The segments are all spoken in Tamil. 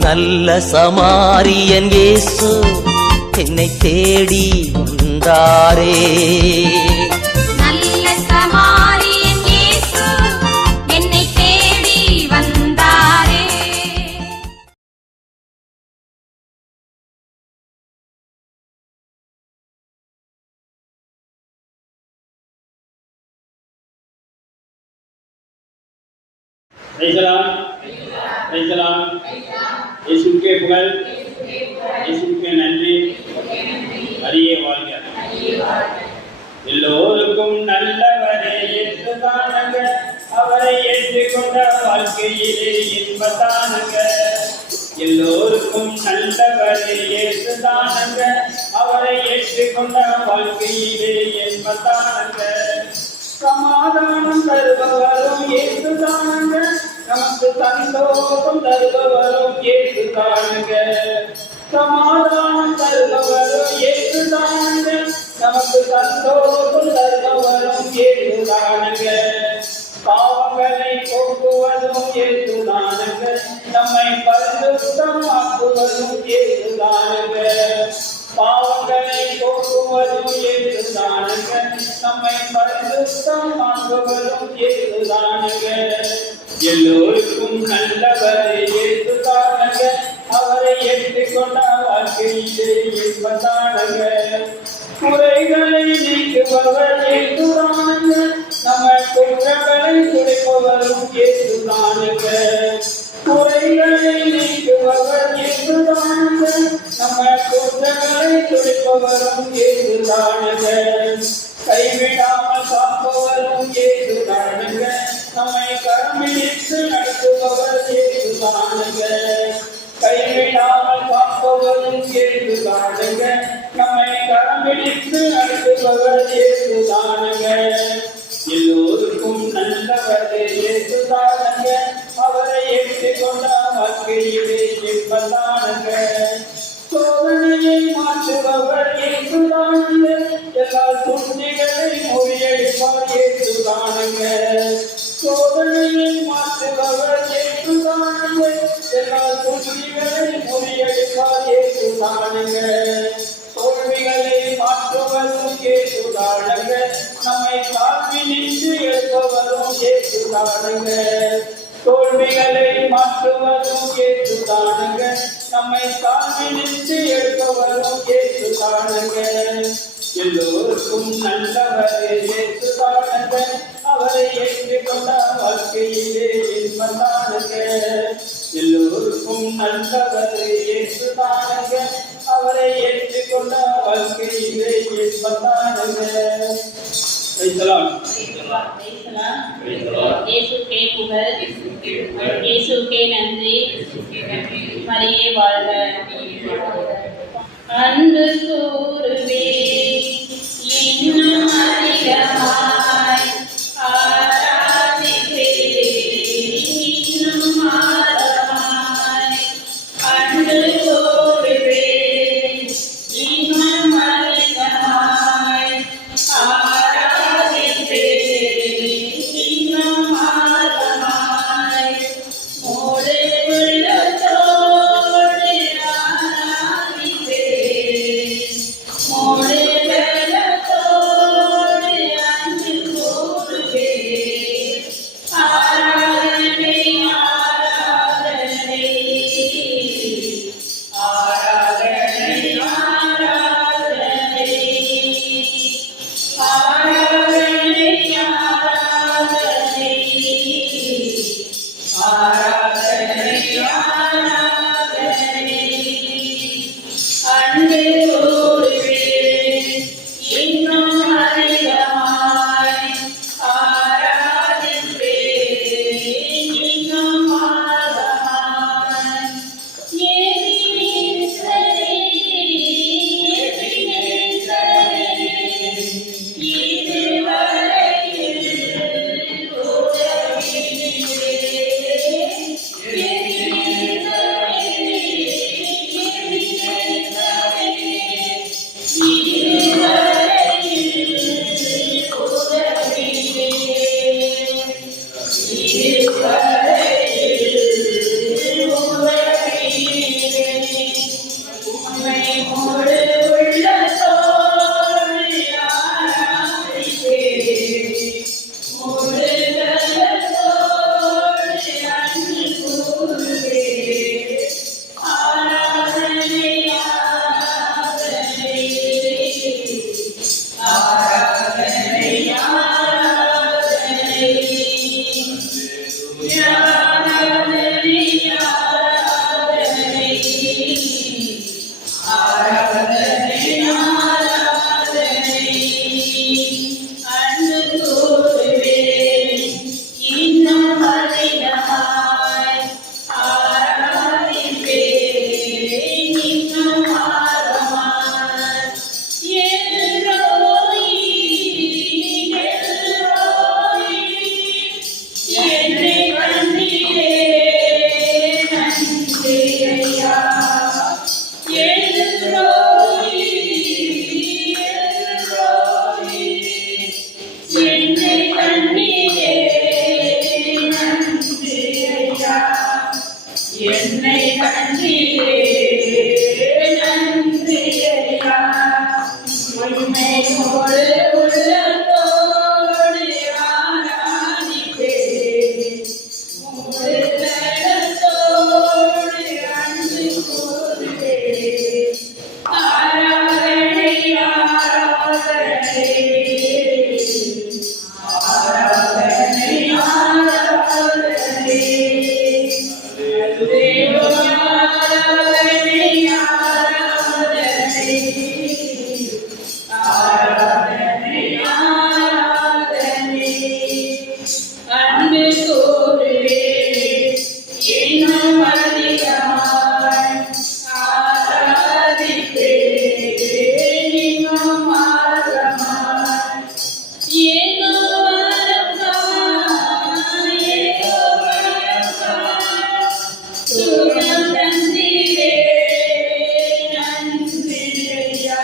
நல்ல சமாரியன் இயேசு என்னை தேடி வந்தாரே. நல்ல சமாரியன் இயேசு என்னை தேடி வந்தாரே. இயேசுவுக்கே புகழ், இயேசுவுக்கே நன்றி, மரியே வாழ்க. எல்லோருக்கும் நல்லவரே இயேசுதானங்க, அவரை ஏற்றுக்கொண்ட வாழ்க்கையிலே இன்பதானங்க. எல்லோருக்கும் நல்லவரே இயேசுதானங்க, அவரை ஏற்றுக்கொண்ட வாழ்க்கையிலே இன்பதானங்க. சமாதானம் தருபவரும் இயேசுதானங்க, நமக்கு சந்தோஷம் தருபவரும் இயேசுதானங்க. சமாதானம் தருபவரும் இயேசுதானங்க, நமக்கு சந்தோஷம் தருபவரும் இயேசுதானங்க. பாவங்களை போக்குவதும் இயேசுதானங்க, நம்மை பரிசுத்தமாக்குவதும் இயேசுதானங்க. பாவங்களை போக்குவதும் இயேசுதானங்க, நம்மை பரிசுத்தமாக்குவதும் இயேசுதானங்க. எல்லோருக்கும் நல்லவர் இயேசுதானங்க, அவரை ஏற்றுக்கொண்ட வாழ்க்கையிலே இன்பதானங்க. குறைகளை நீக்குபவர் இயேசுதானங்க, நம்ம குற்றங்களை துடைப்பவரும் இயேசுதானங்க. குறைகளை நீக்குபவர் இயேசுதானங்க, நம்ம குற்றங்களை துடைப்பவரும் இயேசுதானங்க. கைவிடாமல் காப்பவரும் இயேசுதானங்க, நம்மை கரமிடித்து நடத்துபவர் இயேசுதானங்க. கைவிடாமல் காப்பவரும் இயேசுதானங்க, நம்மை கரமிடித்து நடத்துபவர் இயேசுதானங்க. எல்லோருக்கும் நல்லவர் இயேசுதானங்க, அவரை ஏற்றுக்கொண்ட வாழ்க்கையிலே இன்பதானங்க. சோதனையை மாற்றுபவர் இயேசுதானங்க, எல்லா துண்டிகளை முறியடிப்பார் இயேசுதானங்க. சோதனையை மாற்றுபவர் இயேசுதானங்க, எல்லா துண்டிகளை முறியடிப்பார் இயேசுதானங்க. தோல்விகளை மாற்றுவதும் இயேசுதானங்க, நம்மை தாழ்வி நின்று எழுப்பவரும் இயேசுதானங்க. தோல்விகளை மாற்றுவதும் இயேசுதானங்க, நம்மை தாழ்வி நின்று எழுப்பவரும் இயேசுதானங்க. எல்லோருக்கும் நல்லவர் இயேசுதானங்க, அவரை ஏற்றுக்கொண்ட வாழ்க்கையிலே இன்பதானங்க. எல்லோருக்கும் நல்லவர் இயேசுதானங்க, அவரை ஏற்றுக்கொண்ட வாழ்க்கையிலே இன்பதானங்க. இயேசுக்கே புகழ், இயேசுக்கே நன்றி, மரியே வாழ்க. அன்பு கூறுவே இன்னும் அதிகமாய், ஆராதிப்பே இன்னும் ஆழமாய். அன்பு கூறுவே இன்னும் அதிகமாய், ஆராதிப்பே இன்னும் ஆழமாய். முழு உள்ளத்தோடு ஆராதிப்பே, முழு என்னை கண்டீரே நன்றி ஐயா மகிமையோடு உள்ளத்தோடு ஆராதிப்பேன் உமது தலத்தோடு அன்பு கூறுவேன் ஆராதனை ஆராதனை ஆராதனை ஆராதனை அன்பு கூறுவே இன்னும் அதிகமாய் ஆராதிப்பே இன்னும் ஆழமாய் ஏனோ வரப்பாய் ஏனோ வரப்பாய் சுகம் தந்தீரே நன்றி ஐயா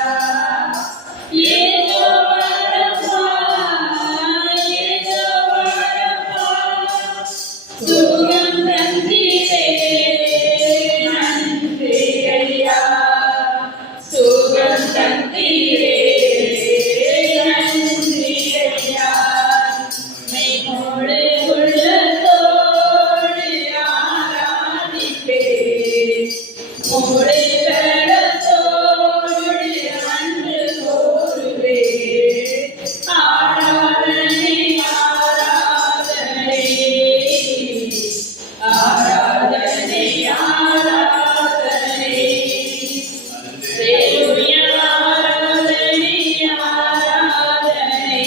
ஏனோ வரப்பாய் ஏனோ வரப்பாய் சுகம் தந்தீரே நன்றி ஐயா சுகம் தந்தீரே நன்றி ஐயா மெய்மொழி உள்ளத்தோடு ஆராதிப்பே மொழி வெள்ளத்தோடு அன்பு கோருவே ஆராதனை ஆராதனை ஆராதனை ஆராதனை தேவயா ஆராதனை ஆராதனை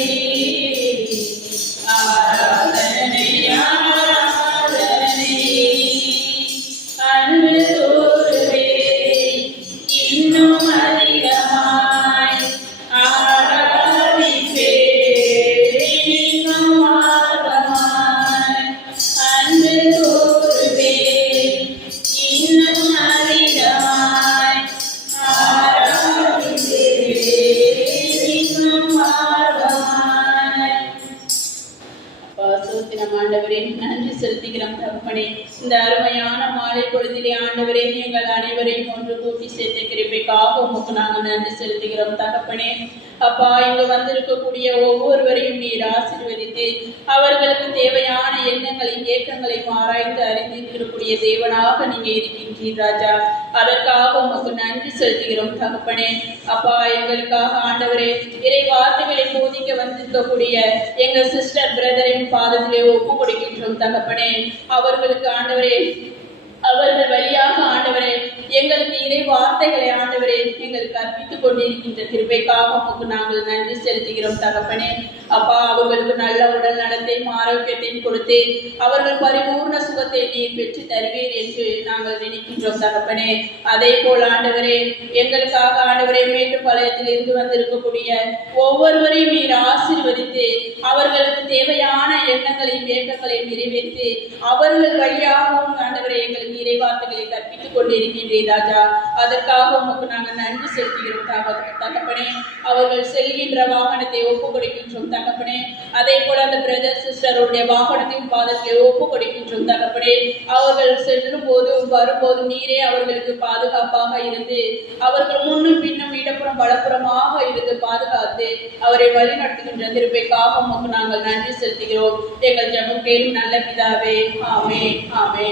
ஆராதனை ஆராதனை அன்பு கூறுவே இன்னும் அதிகமாய் ஆராதிப்பே இன்னும் ஆழமாய் அன்பு கூறுவே இன்னும் அதிகமாய் ஆராதிப்பே இன்னும் ஆழமாய் பாசோத்திரம் ஆண்டவரே நன்றி செலுத்துகிறோம் தகப்பனே இந்த அருமையான மாலை பொழுதிலே ஆண்டவரே எங்கள் அனைவரையும் ஒன்று கூட்டி சேர்த்த கிருபைக்காக உமக்கு நாங்கள் நன்றி செலுத்துகிறோம் தகப்பனே அப்பா இங்கு வந்திருக்கக்கூடிய ஒவ்வொருவரையும் நீர் ஆசீர்வதித்து அவர்களுக்கு தேவையான எண்ணங்களையும் ஏக்கங்களையும் ஆராய்ந்து அறிந்திருக்கக்கூடிய தேவனாக நீங்க இருக்கின்றீர் ராஜா அதற்காக உமக்கு நன்றி செலுத்துகிறோம் தகப்பனே அப்பா எங்களுக்காக ஆண்டவரே இறை வார்த்தைகளை போதிக்க வந்திருக்கக்கூடிய எங்கள் சிஸ்டர் பிரதரின் பாதத்திலே ஒப்பு கொடுக்கின்றோம் தகப்பனே அவர்களுக்கு ஆண்டவரே அவர்கள் வழியாக ஆண்டவரே எங்களுக்கு இறை வார்த்தைகளை ஆண்டவரே எங்களுக்கு அர்ப்பித்துக் கொண்டிருக்கின்ற கிருபைக்காக உமக்கு நாங்கள் நன்றி செலுத்துகிறோம் தகப்பனே அப்பா அவர்களுக்கு நல்ல உடல் நலத்தையும் ஆரோக்கியத்தையும் கொடுத்து அவர்கள் பரிபூர்ண சுகத்தை நீர் பெற்று தருவீர் என்று நாங்கள் நினைக்கின்றோம் தகப்பனே அதே போல் ஆண்டவரே எங்களுக்காக ஆண்டவரே மேட்டுப்பாளையத்தில் இருந்து வந்திருக்கக்கூடிய ஒவ்வொருவரையும் நீர் ஆசீர்வதித்து அவர்களுக்கு தேவையான எண்ணங்களையும் ஏக்கங்களையும் நிறைவேற்றி அவர்கள் வழியாகவும் ஆண்டவரே எங்களுக்கு இறை வார்த்தைகளை கற்பித்துக் கொண்டிருக்கின்றேன் ராஜா அதற்காக உமக்கு நாங்கள் நன்றி செலுத்துகிறோம் தகப்பனே அவர்கள் செல்கின்ற வாகனத்தை ஒப்பு கொடுக்கின்றோம் தகப்பனே அதே போல அந்த பிரதர் சிஸ்டருடைய வாகனத்தின் பாதத்தை ஒப்பு கொடுக்கின்றோம் தகப்பனே அவர்கள் செல்லும் போதும் வரும்போதும் நீரே அவர்களுக்கு பாதுகாப்பாக இருந்து அவர்கள் முன்னும் பின்னும் இடப்புறம் வலப்புறமாக இருந்து பாதுகாத்து அவரை வழி நடத்துகின்ற திருப்பைக்காக உமக்கு நாங்கள் நன்றி செலுத்துகிறோம் எங்கள் ஜெபம் கேளும் நல்ல பிதாவே ஆமே ஆமே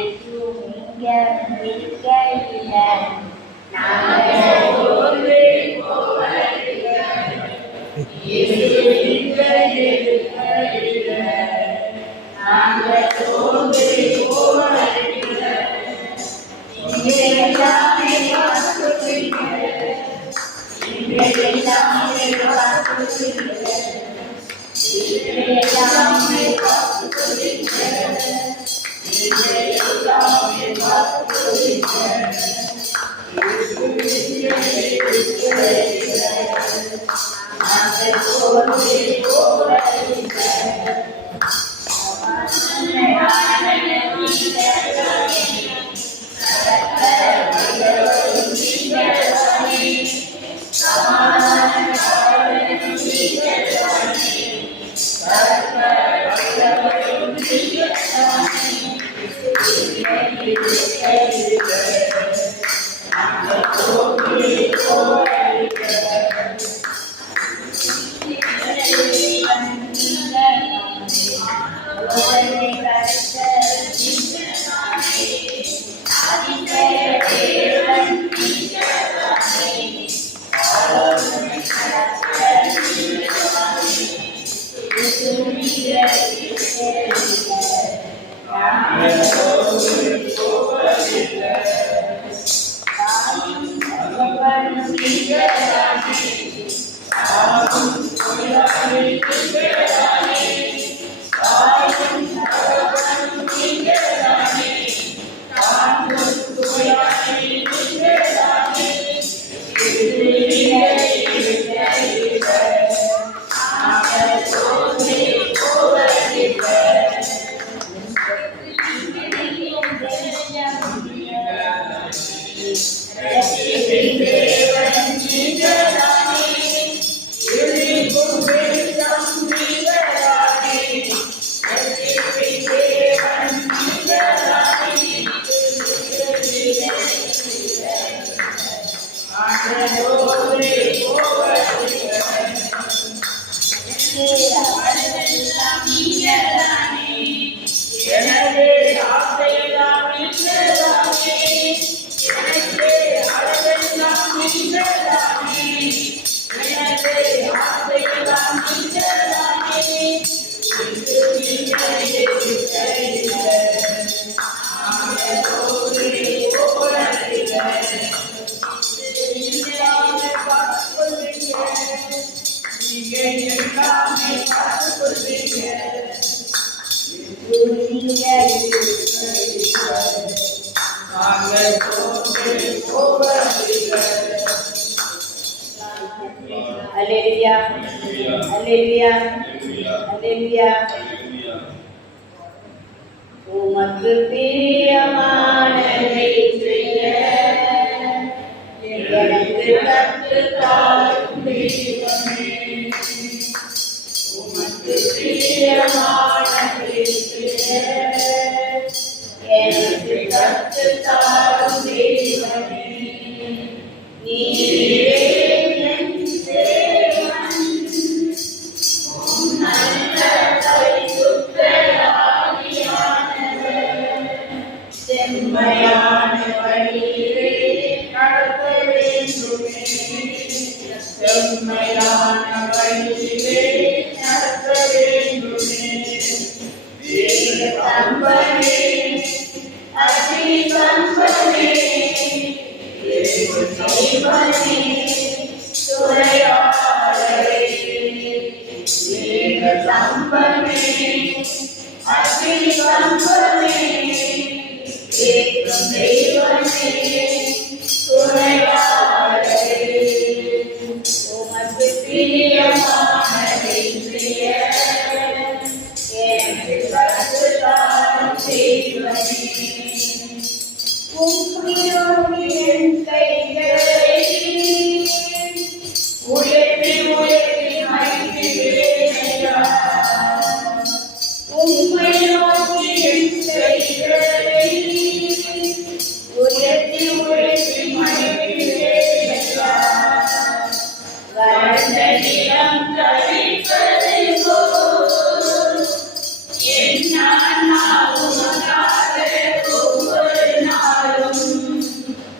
Thank you. அல்லேலூயா அல்லேலூயா அல்லேலூயா. உமக்கு பிரியமானதை செய்ய எனக்கு கற்றுத்தாரும் தெய்வமே. உமக்கு பிரியமானதை செய்ய எனக்கு கற்றுத்தாரும் தெய்வமே. நீரே என் தேவன், உம் நல்ல பரிசுத்த ஆவியானவர் செம்மையான வழியிலே நடத்த வேண்டுமே. செம்மையான வழியிலே நடத்த வேண்டுமே. வேத கம்பனே அதி கம்பனே தேவனே துணையாளரே. வேத கம்பனே அதி கம்பனே ஏற்றும் தெய்வனே துணையாளரே. உமக்கு பிரியமானதை செய்ய எனக்கு கற்றுத்தாரும் தெய்வமே. உம்முடைய கைகளை உயர்த்தி உயர்த்தி மகிழ்கிறேனையா. உம்மை நோக்கி என் கைகளை உயர்த்தி உயர்த்தி மகிழ்கிறேனையா. வறண்ட நிலம் தரிப்பதை போல் என் ஆன்மா உமக்காக ஒவ்வொரு நாளும்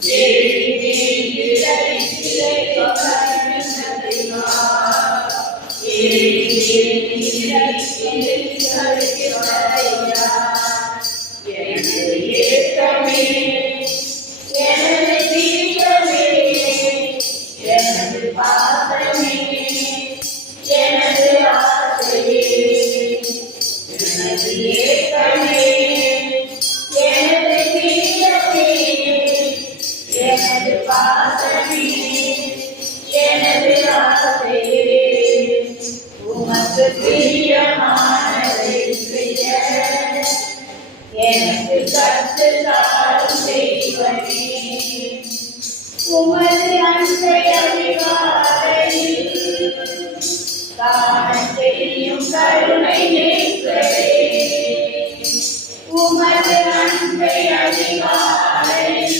தேடி தேடி தரிசிலை கவர்ந்ததையா. தேடி தேடி தரிசிலை கவர்ந்ததையா. எனது ஏக்கமே எனது தீர்க்கமே எனது பாசமே எனது ஆசையே. எனது ஏக்கமே எனது தீர்க்கமே எனது பாசமே எனது ஆசையே. உமக்கு பிரியமானதை செய்ய எனக்கு கற்றுத்தாரும் தெய்வமே. உமது அன்பை அதிகாலையில் காணத் தெரியும் கருணை நேசரே. உமது அன்பை அதிகாலையில்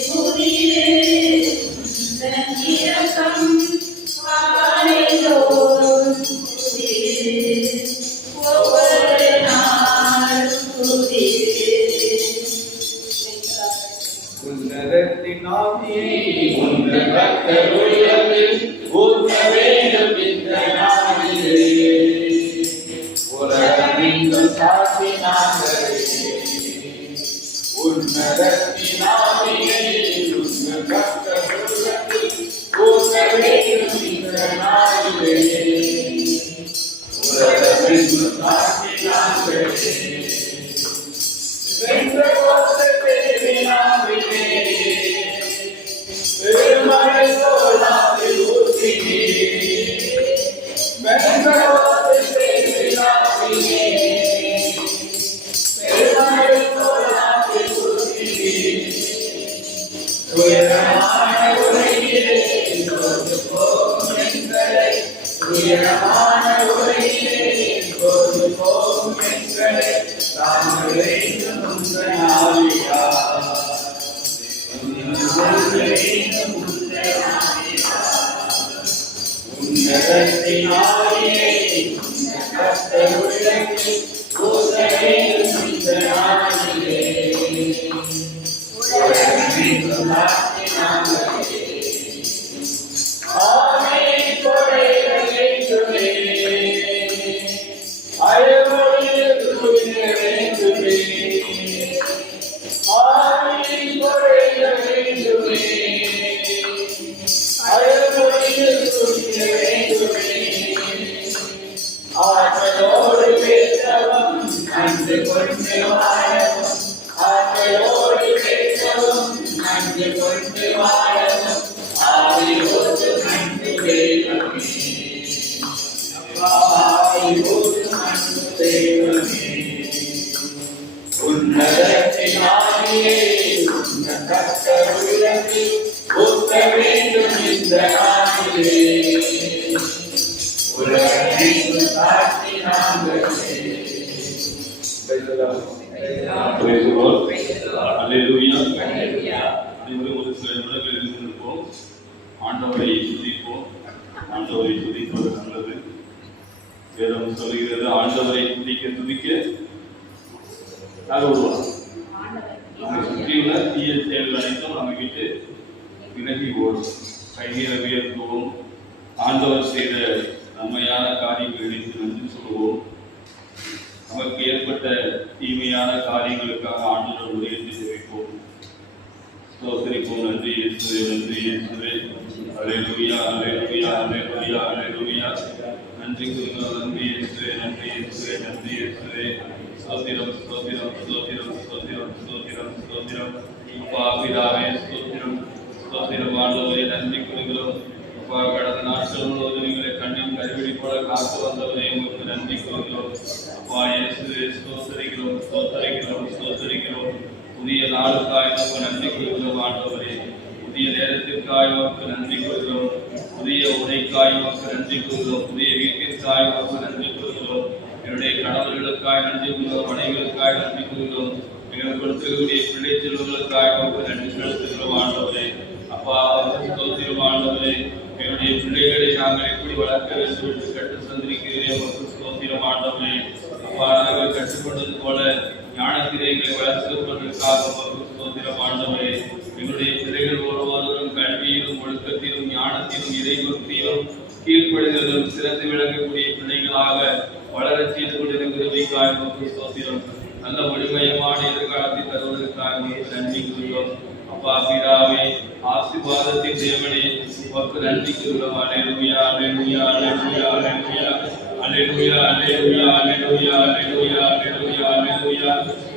புதிது உங்கள் பக்தர் உள்ளத்தில் ஊற்ற வேண்டும் இந்த நாளிலே. உலகமெங்கும் சாத்தினாங்களே உன்னதத்தின் ஆவியை உங்கள் பக்தர் உள்ளத்தில் ஊற்ற வேண்டும் இந்த நாளிலே. உலகமெங்கும் சாத்தினாங்களே வென்ற தேவினாவிலே பெருமழை சோழாவில் ஊற்றினே. வென்ற தேவினாவிலே பெருமழை சோழாவில் ஊற்றினே. உயரமான உரையிலே தோற்று போகும் எங்களை உயரமான உரையிலே தோற்று போகும் எங்களை தாங்களே முந்தையா உன்னதத்தினாலே கர்த்தர் உள்ளத்தில் ஊற்ற வேண்டும் இந்த நாளிலே. உலகமெங்கும் சாத்தினாங்களே ஆமென் கொடைக வேண்டுமே அயர்வழியில் துணிக வேண்டுமே. ஆமென் கொடைக வேண்டுமே அயர்வழியில் துணிக வேண்டுமே. ஆற்றலோடு பேசவும் அன்று கொண்டு வாழவும் ஆற்றலோடு பேசவும் அன்று கொண்டு வாழவும் ஆவியோடு அன்று வேண்டுமே. ஆவியோடு அன்று வேண்டுமே. உன்னதத்தின் ஆவியை உங்கள் கர்த்தர் உள்ளத்தில் ஊற்ற வேண்டும் இந்த நாளிலே. உலகமெங்கும் சாத்தினாங்களே. Praise the Lord. Hallelujah. அனைவரும் ஒரு சில நிமிடங்கள் இருந்திருப்போம். ஆண்டவரை துதிப்போம். ஆண்டவரை துதிப்பது நல்லது. வேதம் சொல்கிறது ஆண்டவரை துதிக்க துதிக்க வருவார். நம்மை சுற்றியுள்ள தீய செயல்கள் அனைத்தும் நம்ம விட்டு விலகி ஓடும். கைகளை உயர்த்துவோம். ஆண்டவர் செய்த நன்மையான காரியங்கள் நினைத்து நன்றி சொல்லுவோம். நமக்கு ஏற்பட்ட தீமையான காரியங்களுக்காக ஆண்டவர் உயர்த்தி ஜெபிப்போம். ஸ்தோத்திரிப்போம். நன்றி இயேசுவே, நன்றி இயேசுவே. அல்லேலூயா, அல்லேலூயா, அல்லேலூயா, அல்லேலூயா. நன்றி கூறுகிறோம். நன்றி இயேசுவே, நன்றி இயேசுவே, நன்றி இயேசுவே. ஸ்தோத்திரம், ஸ்தோத்திரம், ஸ்தோத்திரம், ஸ்தோத்திரம், ஸ்தோத்திரம், ஸ்தோத்திரம். அப்பா பிதாவே ஸ்தோத்திரம், ஸ்தோத்திரம். ஆண்டவரே நன்றி கூறுகிறோம். அப்பா கடந்த நாட்கள் முழுவதும் எங்களை கண்ணின் கருவிழி போல காத்து வந்தவரே உங்களுக்கு நன்றி கூறுகிறோம். அப்பா இயேசுவே ஸ்தோத்திரிக்கிறோம், ஸ்தோத்திரிக்கிறோம், ஸ்தோத்திரிக்கிறோம். புதிய நாளுக்காய் நமக்கு நன்றி கூறுகிறோம். ஆண்டவரே புதிய நேரத்திற்காய் நமக்கு நன்றி கூறுகிறோம். புதிய உடைக்காய் நமக்கு நன்றி கூறுகிறோம். புதிய வீட்டிற்காய் நமக்கு நன்றி கூறுகிறோம். என்னுடைய கணவர்களுக்காய் நன்றி கூறுகிறோம். மனைவிகளுக்காய் நன்றி கூறுகிறோம். எங்களுக்கு கொடுக்கக்கூடிய பிள்ளை செல்வங்களுக்காய் நமக்கு நன்றி செலுத்துகிறோம். ஆண்டவரே அப்பா ஸ்தோத்திரம். ஆண்டவரே என்னுடைய பிள்ளைகளை நாங்கள் எப்படி வளர்க்க வேண்டும் என்று கற்று சந்திக்கிறேன். ஸ்தோத்திரம். ஆண்டவரே அப்பா நாங்கள் கற்றுக்கொண்டது போல ஞானத்திலே எங்களை வளர்த்துவதற்காக ஸ்தோத்திரம். ஆண்டவரே எங்களுடைய பிள்ளைகள் ஒருவரும் கல்வியிலும் ஒழுக்கத்திலும் ஞானத்திலும் இறைபக்தியிலும் கீழ்ப்படுதலும் சிறந்து விளங்கக்கூடிய பிள்ளைகளாக வளரச் செய்து கொண்டிருக்கிறவைக்காக ஸ்தோத்திரம். நல்ல ஒளிமயமான எதிர்காலத்தை தருவதற்காக நன்றி கூறுகிறோம். அப்பா பிதாவே ஆசீர்வாதத்தின் தேவனே உமக்கு நன்றி கூறுகிறோம். அல்லேலூயா, அல்லேலூயா, அல்லேலூயா, அல்லேலூயா, அல்லேலூயா, அல்லேலூயா, அல்லேலூயா, அல்லேலூயா, அல்லேலூயா, அல்லேலூயா.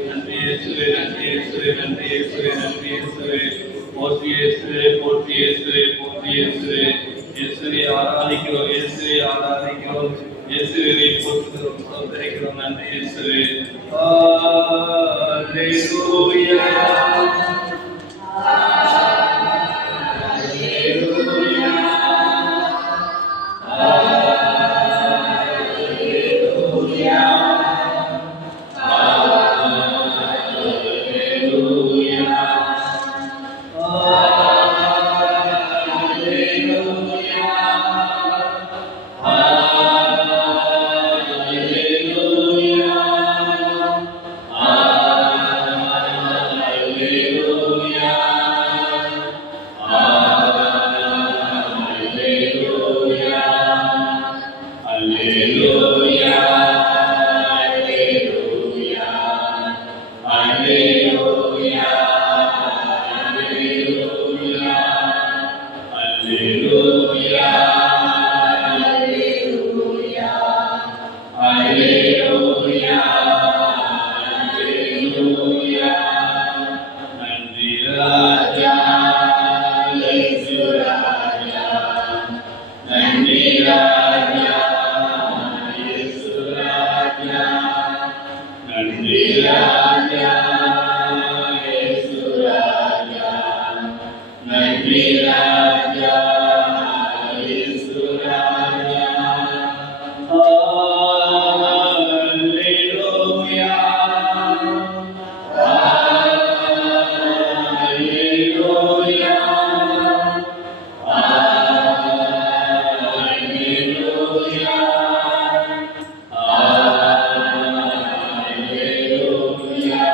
நன்றி இயேசுவே, நன்றி இயேசுவே, நன்றி இயேசுவே, நன்றி இயேசுவே. போற்றி இயேசுவே, போற்றி இயேசுவே, போற்றி இயேசுவே. இயேசுவை ஆராதிக்கிறோம், இயேசுவை ஆராதிக்கிறோம், இயேசுவை போற்றுகிறோம், ஸ்தோத்திரிக்கிறோம். நன்றி இயேசுவே. அல்லேலூயா. அல்லேலூயா அல்லேலூயா அல்லேலூயா. நன்றி ராஜா இயேசு ராஜா, நன்றி ராஜா இயேசு ராஜா, நன்றி ராஜா இயேசு ராஜா, நன்றி ராஜா இயேசு ராஜா. அல்லேலூயா அல்லேலூயா அல்லேலூயா அல்லேலூயா.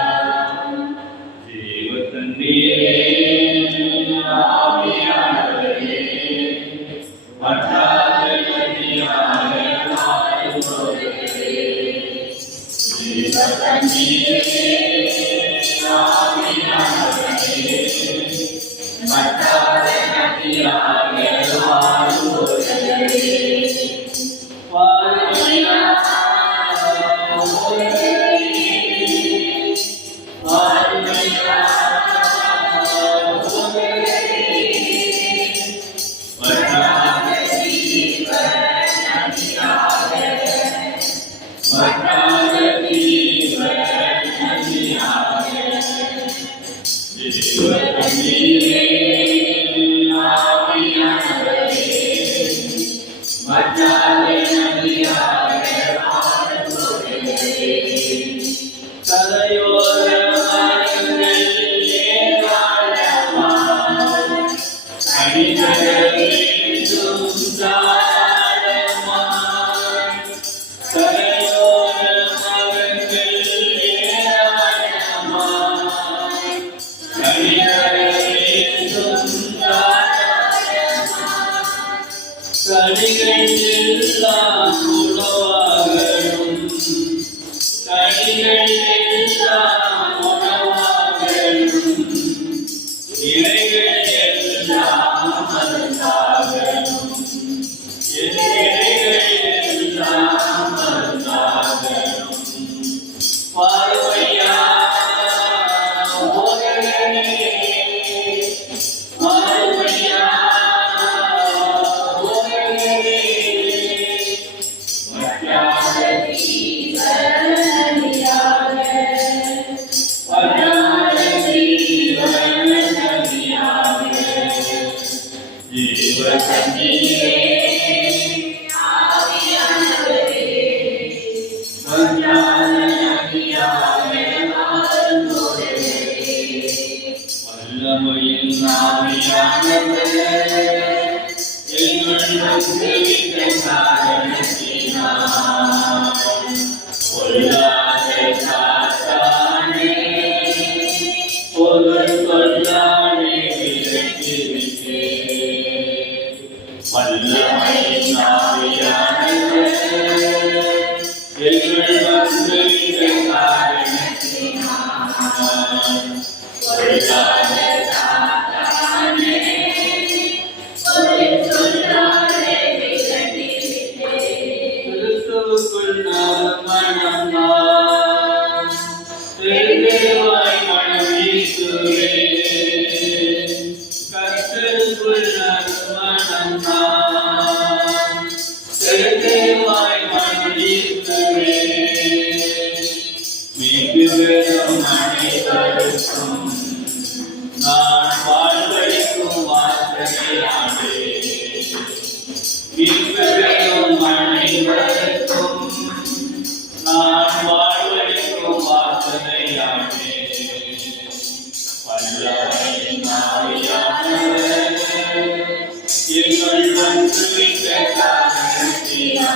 தேவதந்தீரே ஆவியானவரே, வற்றாத நதியாக வாழ்வோரே. தேவதந்தீரே ஆவியானவரே, வற்றாத நதியாக வாழ்வோரே. வாழ்வையா வாழ்வையா வற்றாத வற்றாத ஜீவ நதியாக தேவதந்தீரே ஆவியானவரே, வற்றாத நதியாக வாழ்வோரே. கரையோர மரங்கள் ஏராளமாய், கனிகள் என்றும் தாராளமாய். கரையோர மரங்கள் ஏராளமாய், கனிகள் என்றும் தாராளமாய். கனிகள் எல்லாம் உணவாகணும், கனிகள் எல்லாம் உணவாகணும், இலைகள் எல்லாம் மருந்தாகணும், என் இலைகள் எல்லாம் மருந்தாகணும். பார்வையா ஓரகனே, பார்வையா ஓரகனே, வற்றாத ஜீவ நதியாக, வற்றாத ஜீவ நதியாக. தேவதந்தீரே ஆவியானவரே, வற்றாத நதியாக வாழ்வோரே. வல்லமையின் ஆவியானவரே, எங்கள் நம்பிக்கை காரணத்தினால் பொல்லாத சாத்தானே, பொருள் கொள்ளாதே விலக்கிவிட்டே. வல்லமையின் ஆவியானவரே, எங்கள் நம்பிக்கை காரணத்தினால் பொல்லாத சாத்தானே, பொருள் கொள்ளாதே விலக்கிவிட்டே. கிறிஸ்துவுக்குள் நாம் மனமாய், பெருவாய் மனம் வீசுவே. கர்த்தருக்குள் நாம் மனமாய், பெருவாய் மனம் வீசுவே. மீட்பெறும் அனைவருக்கும் நான் வாழ்வளிக்கும் வார்த்தையானே. மீட்பெறும் அனைவருக்கும் நான் வாழ்வளிக்கும் வார்த்தையானே. வல்லமையின் ஆவியானவரே, எங்கள் நம்பிக்கை காரணத்தினால்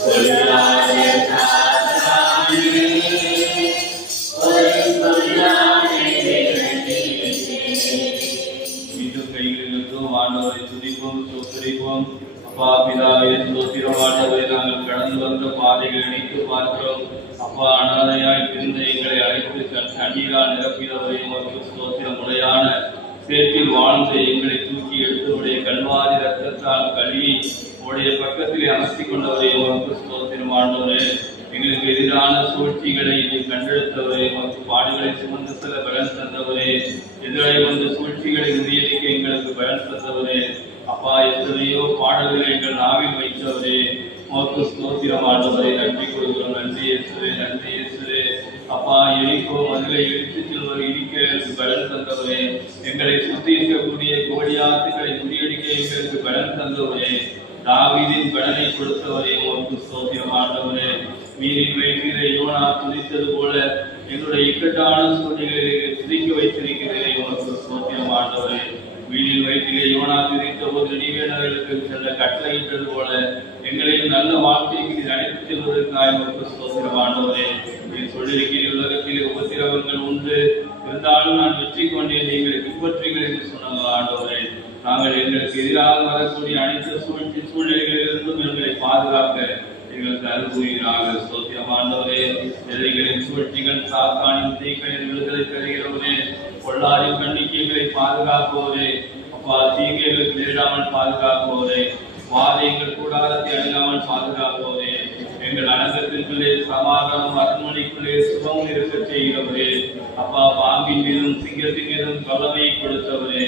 பொல்லாத சாத்தானே, பொருள் கொள்ளாதே விலக்கிவிட்டே. மீண்டும் கைகளிலும் ஆண்டவரை துதிப்போம், ஸ்தோத்திரிப்போம். அப்பா பிதாவே, ஸ்தோத்திரம் ஆண்டவரை, நாங்கள் கடந்து வந்த பாதைகளை நினைத்து பார்க்கிறோம். அப்பா அனாதையாய் பிரிந்த எங்களை அழைத்து கண்ணீரால் நிரப்பினவரை உமக்கு ஸ்தோத்திரம். முறையான சேற்றில் வாழ்ந்த எங்களை தூக்கி எடுத்து உடைய கல்வாரி ரத்தத்தால் கழுவி உடைய பக்கத்தில் அமர்த்தி கொண்டவரே உமக்கு ஸ்தோத்திரம் ஆண்டவரே. எங்களுக்கு எதிரான சூழ்ச்சிகளை கண்டெடுத்தவரே, உமக்கு பாடுகளை சுமந்து செல்ல பலன் தந்தவரே, எதிராக வந்த சூழ்ச்சிகளை முறியடிக்க எங்களுக்கு பலன் தந்தவரே. அப்பா, எத்தனையோ பாடல்களை எங்கள் நாவில் வைத்தவரே, உமக்கு ஸ்தோத்திரம் ஆண்டவரே. நன்றி கூறுகிறோம். நன்றி இயேசுவே, நன்றி இயேசுவே. அப்பா, எரிக்கோ மதுளை இடித்து செல்வர் இடிக்க பலன் தந்தவரே, எங்களை சுத்தி இருக்கக்கூடிய கோடியாத்துக்களை முறியடிக்க எங்களுக்கு பலன் தந்தவரே, தாவீதின் பலனை கொடுத்தவரே, உமக்கு ஸ்தோத்திரம் ஆண்டவரே. மீறின் வயிற்றிலே யோனா துதித்தது போல எங்களுடைய இக்கட்டான சூழ்நிலைகளை துதிக்க வைத்திருக்கிறதே, உமக்கு ஸ்தோத்திரம் ஆண்டவரே. வீணின் வயிற்றிலே யோனா துதித்த போது நினைவேனர்களுக்கு சென்ற கட்டளையிட்டது போல எங்களையும் நல்ல வாழ்க்கைக்கு அழைத்து செல்வதற்காக உமக்கு ஸ்தோத்திரம் ஆண்டவரே. நீ சொல்லியிருக்கிற உலகத்திலே உபத்திரவங்கள் உண்டு, இருந்தாலும் நான் வெற்றி கொண்டேன், நீங்கள் பின்பற்றுங்கள் என்று சொன்னாங்க ஆண்டவரே. நாங்கள் எங்களுக்கு எதிராக வரக்கூடிய அனைத்து சூழ்நிலைகளிலிருந்தும் எங்களை பாதுகாக்க எங்களுக்கு அருள்புரிகிறாக. ஸ்தோத்திரம் ஆண்டவரே. எதிரிகளின் சூழ்ச்சிகள், சாத்தானின் தீக்களின் விடுதலை தருகிறவரே, பொல்லாரின் கண்ணிக்கைகளை பாதுகாப்பவரே, அப்பா, தீங்கைகளுக்கு நேரிடாமல் பாதுகாப்பவரே, வாதைகள் கூடாரத்தை அணுகாமல் பாதுகாப்பவரே, எங்கள் அடங்கத்திற்குள்ளே சமாதானம், அரண்மனைக்குள்ளே சுகம் இருக்க செய்கிறவரே, அப்பா, பாம்பின் மீதும் சிங்கத்தின் மீதும் கவலையை கொடுத்தவரே,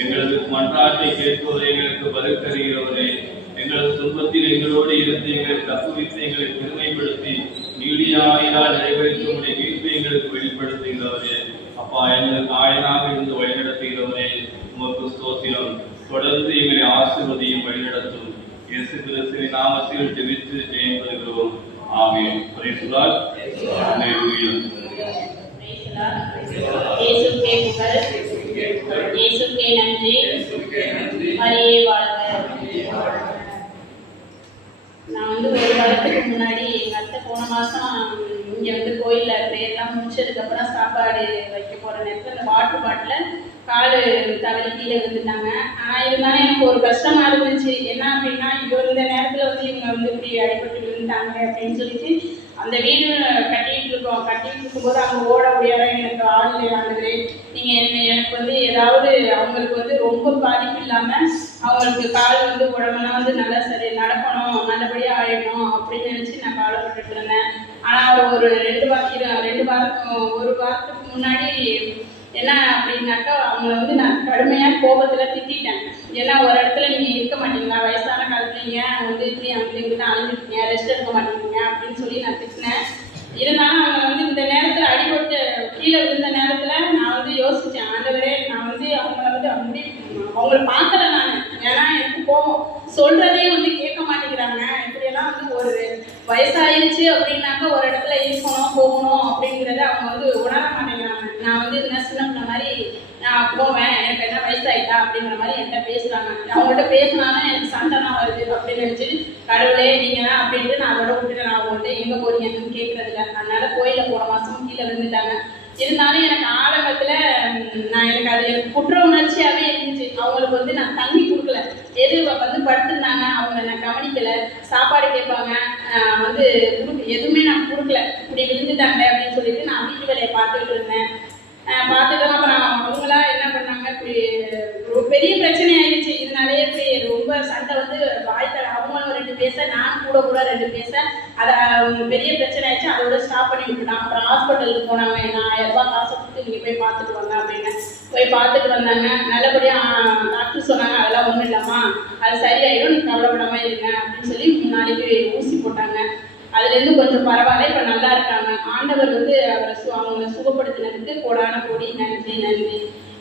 எங்களது மன்றாட்டை கேட்பவரே, எங்களுக்கு பதில் தருகிறவரே, எங்களது துன்பத்தில் எங்களோடு இருந்து எங்களை தப்புவித்து எங்களை பெருமைப்படுத்தி நீடியாயினால் நிறைவேற்ற உடைய மீட்பை எங்களுக்கு வெளிப்படுத்துகிறவரே, அப்பா, எங்களுக்கு ஆயனாக இருந்து வழிநடத்துகிறவரே, உமக்கு ஸ்தோத்திரம். தொடர்ந்து எங்களை ஆசீர்வதியும் வழிநடத்தும் இயேசு கிறிஸ்துவின் நாமத்தில் ஜெபித்து ஜெயம் பெறுகிறோம். Amen. Praise the lord. Hallelujah. இயேசுவே புகழ், இயேசுவே நன்றி, மரியே வாழ்க. நான் ஒரு காலத்துக்கு முன்னாடி எங்கள் அத்தை போன மாதம் இங்கே கோயிலில் ப்ரேயர்லாம் முடிச்சதுக்கப்புறம் சாப்பாடு வைக்க போகிற நேரத்தில் அந்த வாட்டர் பாட்டில் கால் தவறி கீழே விழுந்துட்டாங்க. ஆனால் இருந்தாலும் எனக்கு ஒரு கஷ்டமாக இருந்துச்சு. என்ன அப்படின்னா, இந்த நேரத்தில் இவங்க இப்படி அடிபட்டு விழுந்துட்டாங்க அப்படின்னு சொல்லிட்டு அந்த வீடு கட்டிகிட்டு இருக்கும்போது அவங்க ஓட முடியாத எனக்கு ஆள் ஆண்டுகிறே, நீங்கள் எனக்கு ஏதாவது அவங்களுக்கு ரொம்ப பாதிப்பு இல்லாமல் அவங்களுக்கு கால் உடம்பெல்லாம் நல்லா சரி நடக்கணும், நல்லபடியாக ஆயிடணும் அப்படின்னு நினச்சி நான் கவலைப்பட்டுட்டு இருந்தேன். ஆனால் ஒரு ஒரு வாரத்துக்கு முன்னாடி என்ன அப்படின்னாக்கா, அவங்கள நான் கடுமையாக கோபத்தில் திட்டேன். ஏன்னா ஒரு இடத்துல நீங்கள் இருக்க மாட்டீங்களா, வயசான காலத்துல நீங்கள் இப்படி அங்கே தான் அழிஞ்சிருக்கீங்க, ரெஸ்ட் எடுக்க மாட்டேங்கிறீங்க அப்படின்னு சொல்லி நான் திட்டினேன். இருந்தாலும் அவங்க இந்த நேரத்தில் அடிபட்டு கீழே விழுந்த நேரத்தில் நான் யோசித்தேன், ஆண்டவரே, நான் அவங்கள பார்க்கல நான். ஏன்னா எனக்கு கோபம், சொல்கிறதையும் கேட்க மாட்டேங்கிறாங்க. இப்படியெல்லாம் ஒரு வயசாயிருச்சு அப்படின்னாக்கா ஒரு இடத்துல இருக்கணும் போகணும் அப்படிங்கிறத அவங்க உணர மாட்டேங்கிறாங்க. நான் என்ன சின்ன பிள்ளை மாதிரி நான் போவேன், எனக்கு என்ன வயசாயிட்டா அப்படிங்கிற மாதிரி என்கிட்ட பேசுகிறாங்க. அவங்கள்ட்ட பேசினாலும் எனக்கு சண்டை தான் வருது அப்படின்னு நினச்சி, கடவுளே நீங்கள் தான் அப்படின்ட்டு நான் அதோட விட்டுட்டு நான் அவங்கள்ட்ட எங்கே போறீங்கன்னு கேட்கறதில்ல. அதனால கோயிலில் போன மாதமும் கீழே விழுந்துட்டாங்க. இருந்தாலும் எனக்கு ஆரம்பத்தில் எனக்கு அது குற்ற உணர்ச்சியாகவே இருந்துச்சு. அவங்களுக்கு நான் தண்ணி கொடுக்கல, எது படுத்துருந்தாங்க அவங்க நான் கவனிக்கலை, சாப்பாடு கேட்பாங்க எதுவுமே நான் கொடுக்கல, இப்படி விழுந்துட்டாங்க அப்படின்னு சொல்லிட்டு நான் வீட்டு வேலையை பார்த்துக்கிட்டு இருந்தேன். பார்த்துட்டு அப்புறம் அவங்களா என்ன பண்ணாங்க, இப்படி ஒரு பெரிய பிரச்சனை ஆயிடுச்சு. இதனாலேயே இப்படி ரொம்ப சண்டை வாய்த்த அவங்களும் 2 பேச, நான் கூட 2 பேச, அதை பெரிய பிரச்சனை ஆயிடுச்சு. அதோட ஸ்டாப் பண்ணி விட்டுட்டான். அப்புறம் ஹாஸ்பிட்டலுக்கு போனாங்க. நான் 1000 ரூபாய் காசை கொடுத்து நீங்கள் போய் பார்த்துட்டு வாங்க அப்படின்னு போய் பார்த்துட்டு வந்தாங்க. நல்லபடியாக டாக்டர் சொன்னாங்க, அதெல்லாம் ஒன்றும் இல்லைம்மா, அது சரியாயிடும், நீங்கள் கவலைப்படாமல் இருங்க அப்படின்னு சொல்லி 3 நாளைக்கு ஊசி போட்டாங்க. அதுலேருந்து கொஞ்சம் பரவாயில்ல, இப்போ நல்லா இருக்காங்க. ஆண்டவர் அவங்களை சுகப்படுத்தினதுக்கு கோடான கோடி நன்றி நன்றி.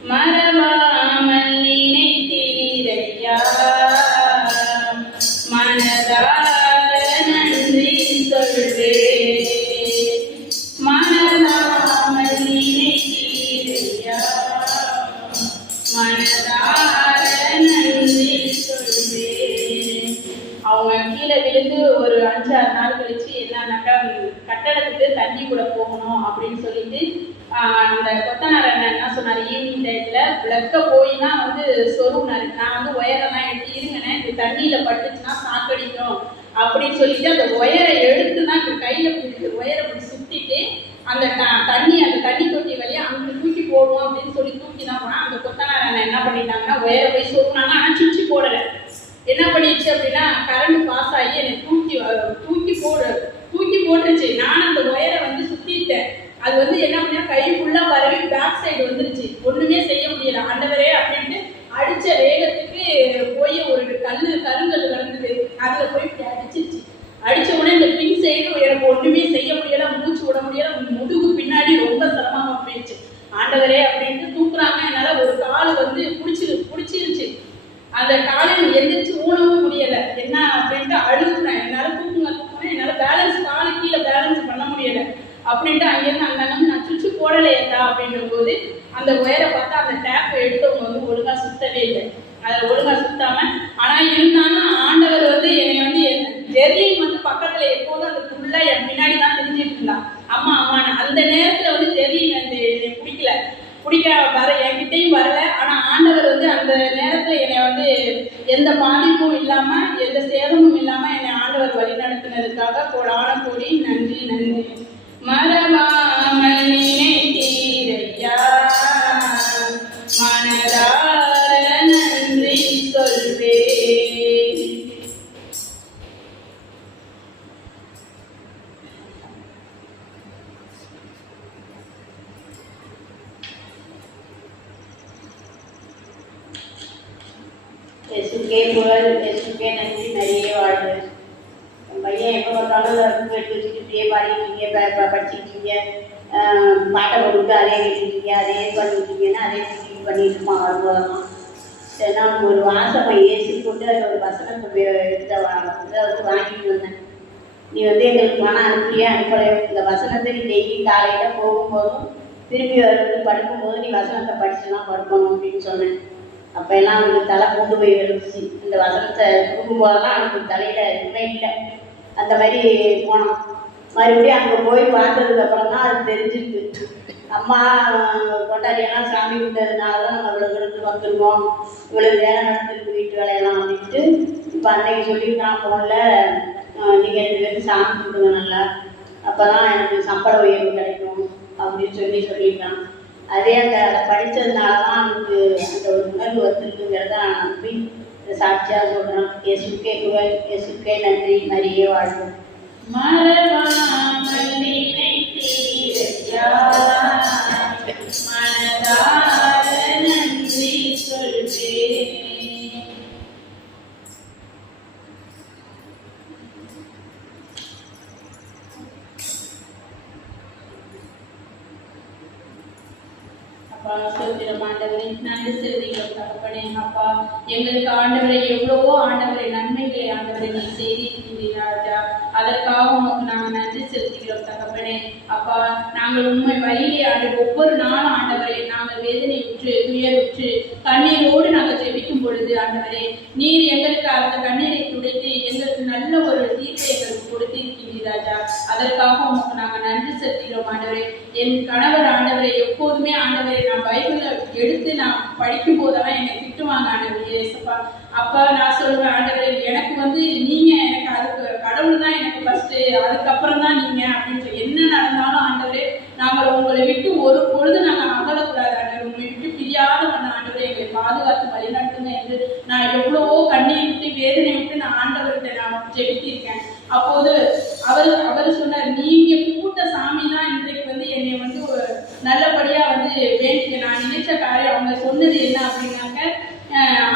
மறவாமல் நினைத்தீரையா, மனதார நன்றி சொல்வேன். மறவாமல் நினைத்தீரையா, மனதார நன்றி சொல்வேன். அவங்க கீழே விழுந்து ஒரு 5-6 நாள் கழிச்சு என்னன்னாக்கா, கட்டடத்துக்கு தண்ணி கூட போகணும் அப்படின்னு சொல்லிட்டு அந்த கொத்தனார் என்ன சொன்னார், ஈவினிங் டயத்தில் பிளக்க போய் தான் சொருனாரு. நான் ஒயரெல்லாம் எடுத்து இருங்கண்ணே, இந்த தண்ணியில் பட்டுச்சுன்னா சாக்கடிக்கும் அப்படின்னு சொல்லிட்டு அந்த ஒயரை எடுத்து தான் கையில் பிடிச்சி ஒயரை பிடிச்சி சுற்றிட்டு அந்த தண்ணி தொட்டி வழியாக அங்கே தூக்கி போடுவோம் அப்படின்னு சொல்லி தூக்கி தான் போனால் அந்த கொத்தனார் என்ன பண்ணிட்டாங்கன்னா ஒயரை போய் சொன்னாங்க. ஆனால் சுவிட்ச் போடலை. என்ன பண்ணிடுச்சு அப்படின்னா கரண்ட் பாஸ் ஆகி என்னை தூக்கி போட்டுருச்சு. நான் அந்த ஒயரை வந்து சுற்றிட்டேன். அது வந்து என்ன பண்ணா கை ஃபுல்லாக பரவி பேக் சைடு வந்துருச்சு. ஒன்றுமே செய்ய முடியல. ஆண்டவரே அப்படின்ட்டு அடித்த வேகத்துக்கு போய் ஒரு கருங்கல் கிடந்தது, அதில் போய் அடிச்சிருச்சு. அடித்த உடனே இந்த பின் சைடு எனக்கு ஒன்றுமே செய்ய முடியலை, மூச்சு விட முடியலை, முதுகு பின்னாடி ரொம்ப சிரமமாக போயிடுச்சு. ஆண்டவரே அப்படின்ட்டு தூக்குறாங்க. என்னால் ஒரு கால் வந்து பிடிச்சிருச்சு. அந்த காலையில் எந்திரிச்சு ஊனவும் முடியலை. என்ன அப்படின்ட்டு அழுகுனேன். என்னால் தூக்குனேன். என்னால் காலு கீழே பேலன்ஸ் பண்ண முடியலை. அப்படின்ட்டு அங்கேருந்து அந்த நான் சுவிட்சு போடலையேட்டா அப்படின்னும் போது அந்த ஒயரை பார்த்தா அந்த டேப் எடுத்தவங்க வந்து ஒழுங்காக சுத்தவே இல்லை. அதில் ஒழுங்காக சுத்தாமல் ஆனால் இருந்தாலும் ஆண்டவர் வந்து என்னை வந்து ஜெர்லின் வந்து பக்கத்தில் எப்போதும் அந்த ஃபுல்லாக என் பின்னாடி தான் தெரிஞ்சுட்டு இருந்தான். அம்மான்னு அந்த நேரத்தில் வந்து ஜெர்லின் வந்து என்னை பிடிக்க வர என்கிட்டையும் வரல. ஆனால் ஆண்டவர் வந்து அந்த நேரத்தில் என்னை வந்து எந்த பாதிப்பும் இல்லாமல் எந்த சேதமும் இல்லாமல் என்னை ஆண்டவர் வழி நடத்தினதுக்காக கோடி நன்றி. மறவாமல் நினைத்தீரையா, மனதார நன்றி சொல்வேன். இயேசுக்கே புகழ், இயேசுக்கே நன்றி. நிறைய வாழ்வு. பையன் எப்போ பார்த்தாலும் எடுத்து வச்சுக்கிட்டே பாடிக்கிட்டீங்க, படிச்சுக்கிட்டீங்க, பாட்டை போட்டு அதே கேட்டுக்கிட்டீங்க, அதே பண்ணிக்கிட்டீங்கன்னா அதே பண்ணிட்டு இருப்பான் வரும்போதெல்லாம். சரி, நான் ஒரு வாசகம் ஏசி போட்டு அதில் ஒரு வசனத்தை எடுத்த வந்து வாங்கிட்டு வந்தேன். நீ வந்து எங்களுக்கு மன அனுப்பலையோ இந்த வசனத்தை நீ டெய்லி காலையில் போகும்போதும் திரும்பி வந்து படுக்கும்போது நீ வசனத்தை படிச்சுலாம் படுக்கணும் அப்படின்னு சொன்னேன். அப்போ எல்லாம் அவனுக்கு தலை கொண்டு போய் எழுந்துச்சு. இந்த வசனத்தை தூக்கும்போதெல்லாம் அவனுக்கு தலையில் எதுவுமே இல்லை. அந்த மாதிரி போனோம். மறுபடியும் அங்கே போய் பார்த்ததுக்கப்புறம் தான் அது தெரிஞ்சிருக்கு. அம்மா கொண்டாடியெல்லாம் சாமி விட்டதுனால தான் நம்ம இவ்வளோ வந்துருக்கோம், இவ்வளோ வேலை நடந்துருக்கு வீட்டு வேலையெல்லாம் அப்படின்ட்டு. இப்போ அன்னைக்கு சொல்லியிருக்கான் ஃபோனில், நீங்கள் 2 பேரும் சாமி கொடுங்க நல்லா, அப்போ தான் எனக்கு சம்பள உயர்வு கிடைக்கும் அப்படின்னு சொல்லியிருக்கான். அதே அதை படித்ததுனால தான் அவனுக்கு அந்த ஒரு உணர்வு வந்துருக்குங்கிறத நான் நம்பி சாட்சியாக சொல்கிறேன். இயேசுக்கே புகழ், இயேசுக்கே நன்றி. நிறைய வாழ்வு. மறவாமல் நினைத்தீரையா, மனதார நன்றி சொல்வேன். அப்பா சோத்திரம் ஆண்டவரே, நன்றி செலுத்துகிறோம் தகப்பனே. அப்பா எங்களுக்கு ஆண்டவரை எவ்வளவோ ஆண்டவரை நன்மைகளை ஆண்டவரை நீ செய்திருக்கிறீர் ராஜா. அதற்காக உனக்கு நாங்கள் நன்றி செலுத்துகிறோம் தகப்பனே. அப்பா நாங்கள் உண்மை வழியிலே ஒவ்வொரு நாளும் ஆண்டவரை நாங்கள் வேதனையுற்று துயருற்று கண்ணீரோடு நாங்கள் ஜெபிக்கும் பொழுது ஆண்டவரே நீர் எங்களுக்கு அந்த கண்ணீரை துடைத்து எங்களுக்கு நல்ல ஒரு தீர்ப்பை எங்களுக்கு கொடுத்திருக்கிறீர் ராஜா. அதற்காக உனக்கு நாங்கள் நன்றி செலுத்துகிறோம் ஆண்டவரே. என் கணவர் ஆண்டவரை எப்போதுமே ஆண்டவரை நான் பைபிளை எடுத்து நான் படிக்கும் போதெல்லாம் என்னை திட்டுவாங்க ஆண்டவரே ஏசப்பா. அப்போ நான் சொல்லுவேன் ஆண்டவரே எனக்கு வந்து நீங்கள் எனக்கு அதுக்கு கடவுள் தான் எனக்கு ஃபஸ்ட்டு, அதுக்கப்புறம் தான் நீங்கள் அப்படின்னு சொல்லி என்ன நடந்தாலும் ஆண்டவரே நாங்கள் உங்களை விட்டு ஒரு பொழுது நாங்கள் அகலக்கூடாது ஆண்டவர். உங்களை விட்டு பிரியாத பண்ண ஆண்டவரே எங்களை பாதுகாத்து வழிநடத்துங்க என்று நான் எவ்வளவோ கண்ணீர் விட்டு வேதனை விட்டு நான் ஆண்டவர்கிட்ட நான் ஜெபித்திருக்கேன். அப்போது அவர் சொன்னார், நீங்க கூட்ட சாமி தான் இன்றைக்கு வந்து என்னை வந்து நல்லபடியா வந்து வேண்டிக்க. நான் நினைச்ச காரியம் அவங்க சொன்னது என்ன அப்படின்னாக்க,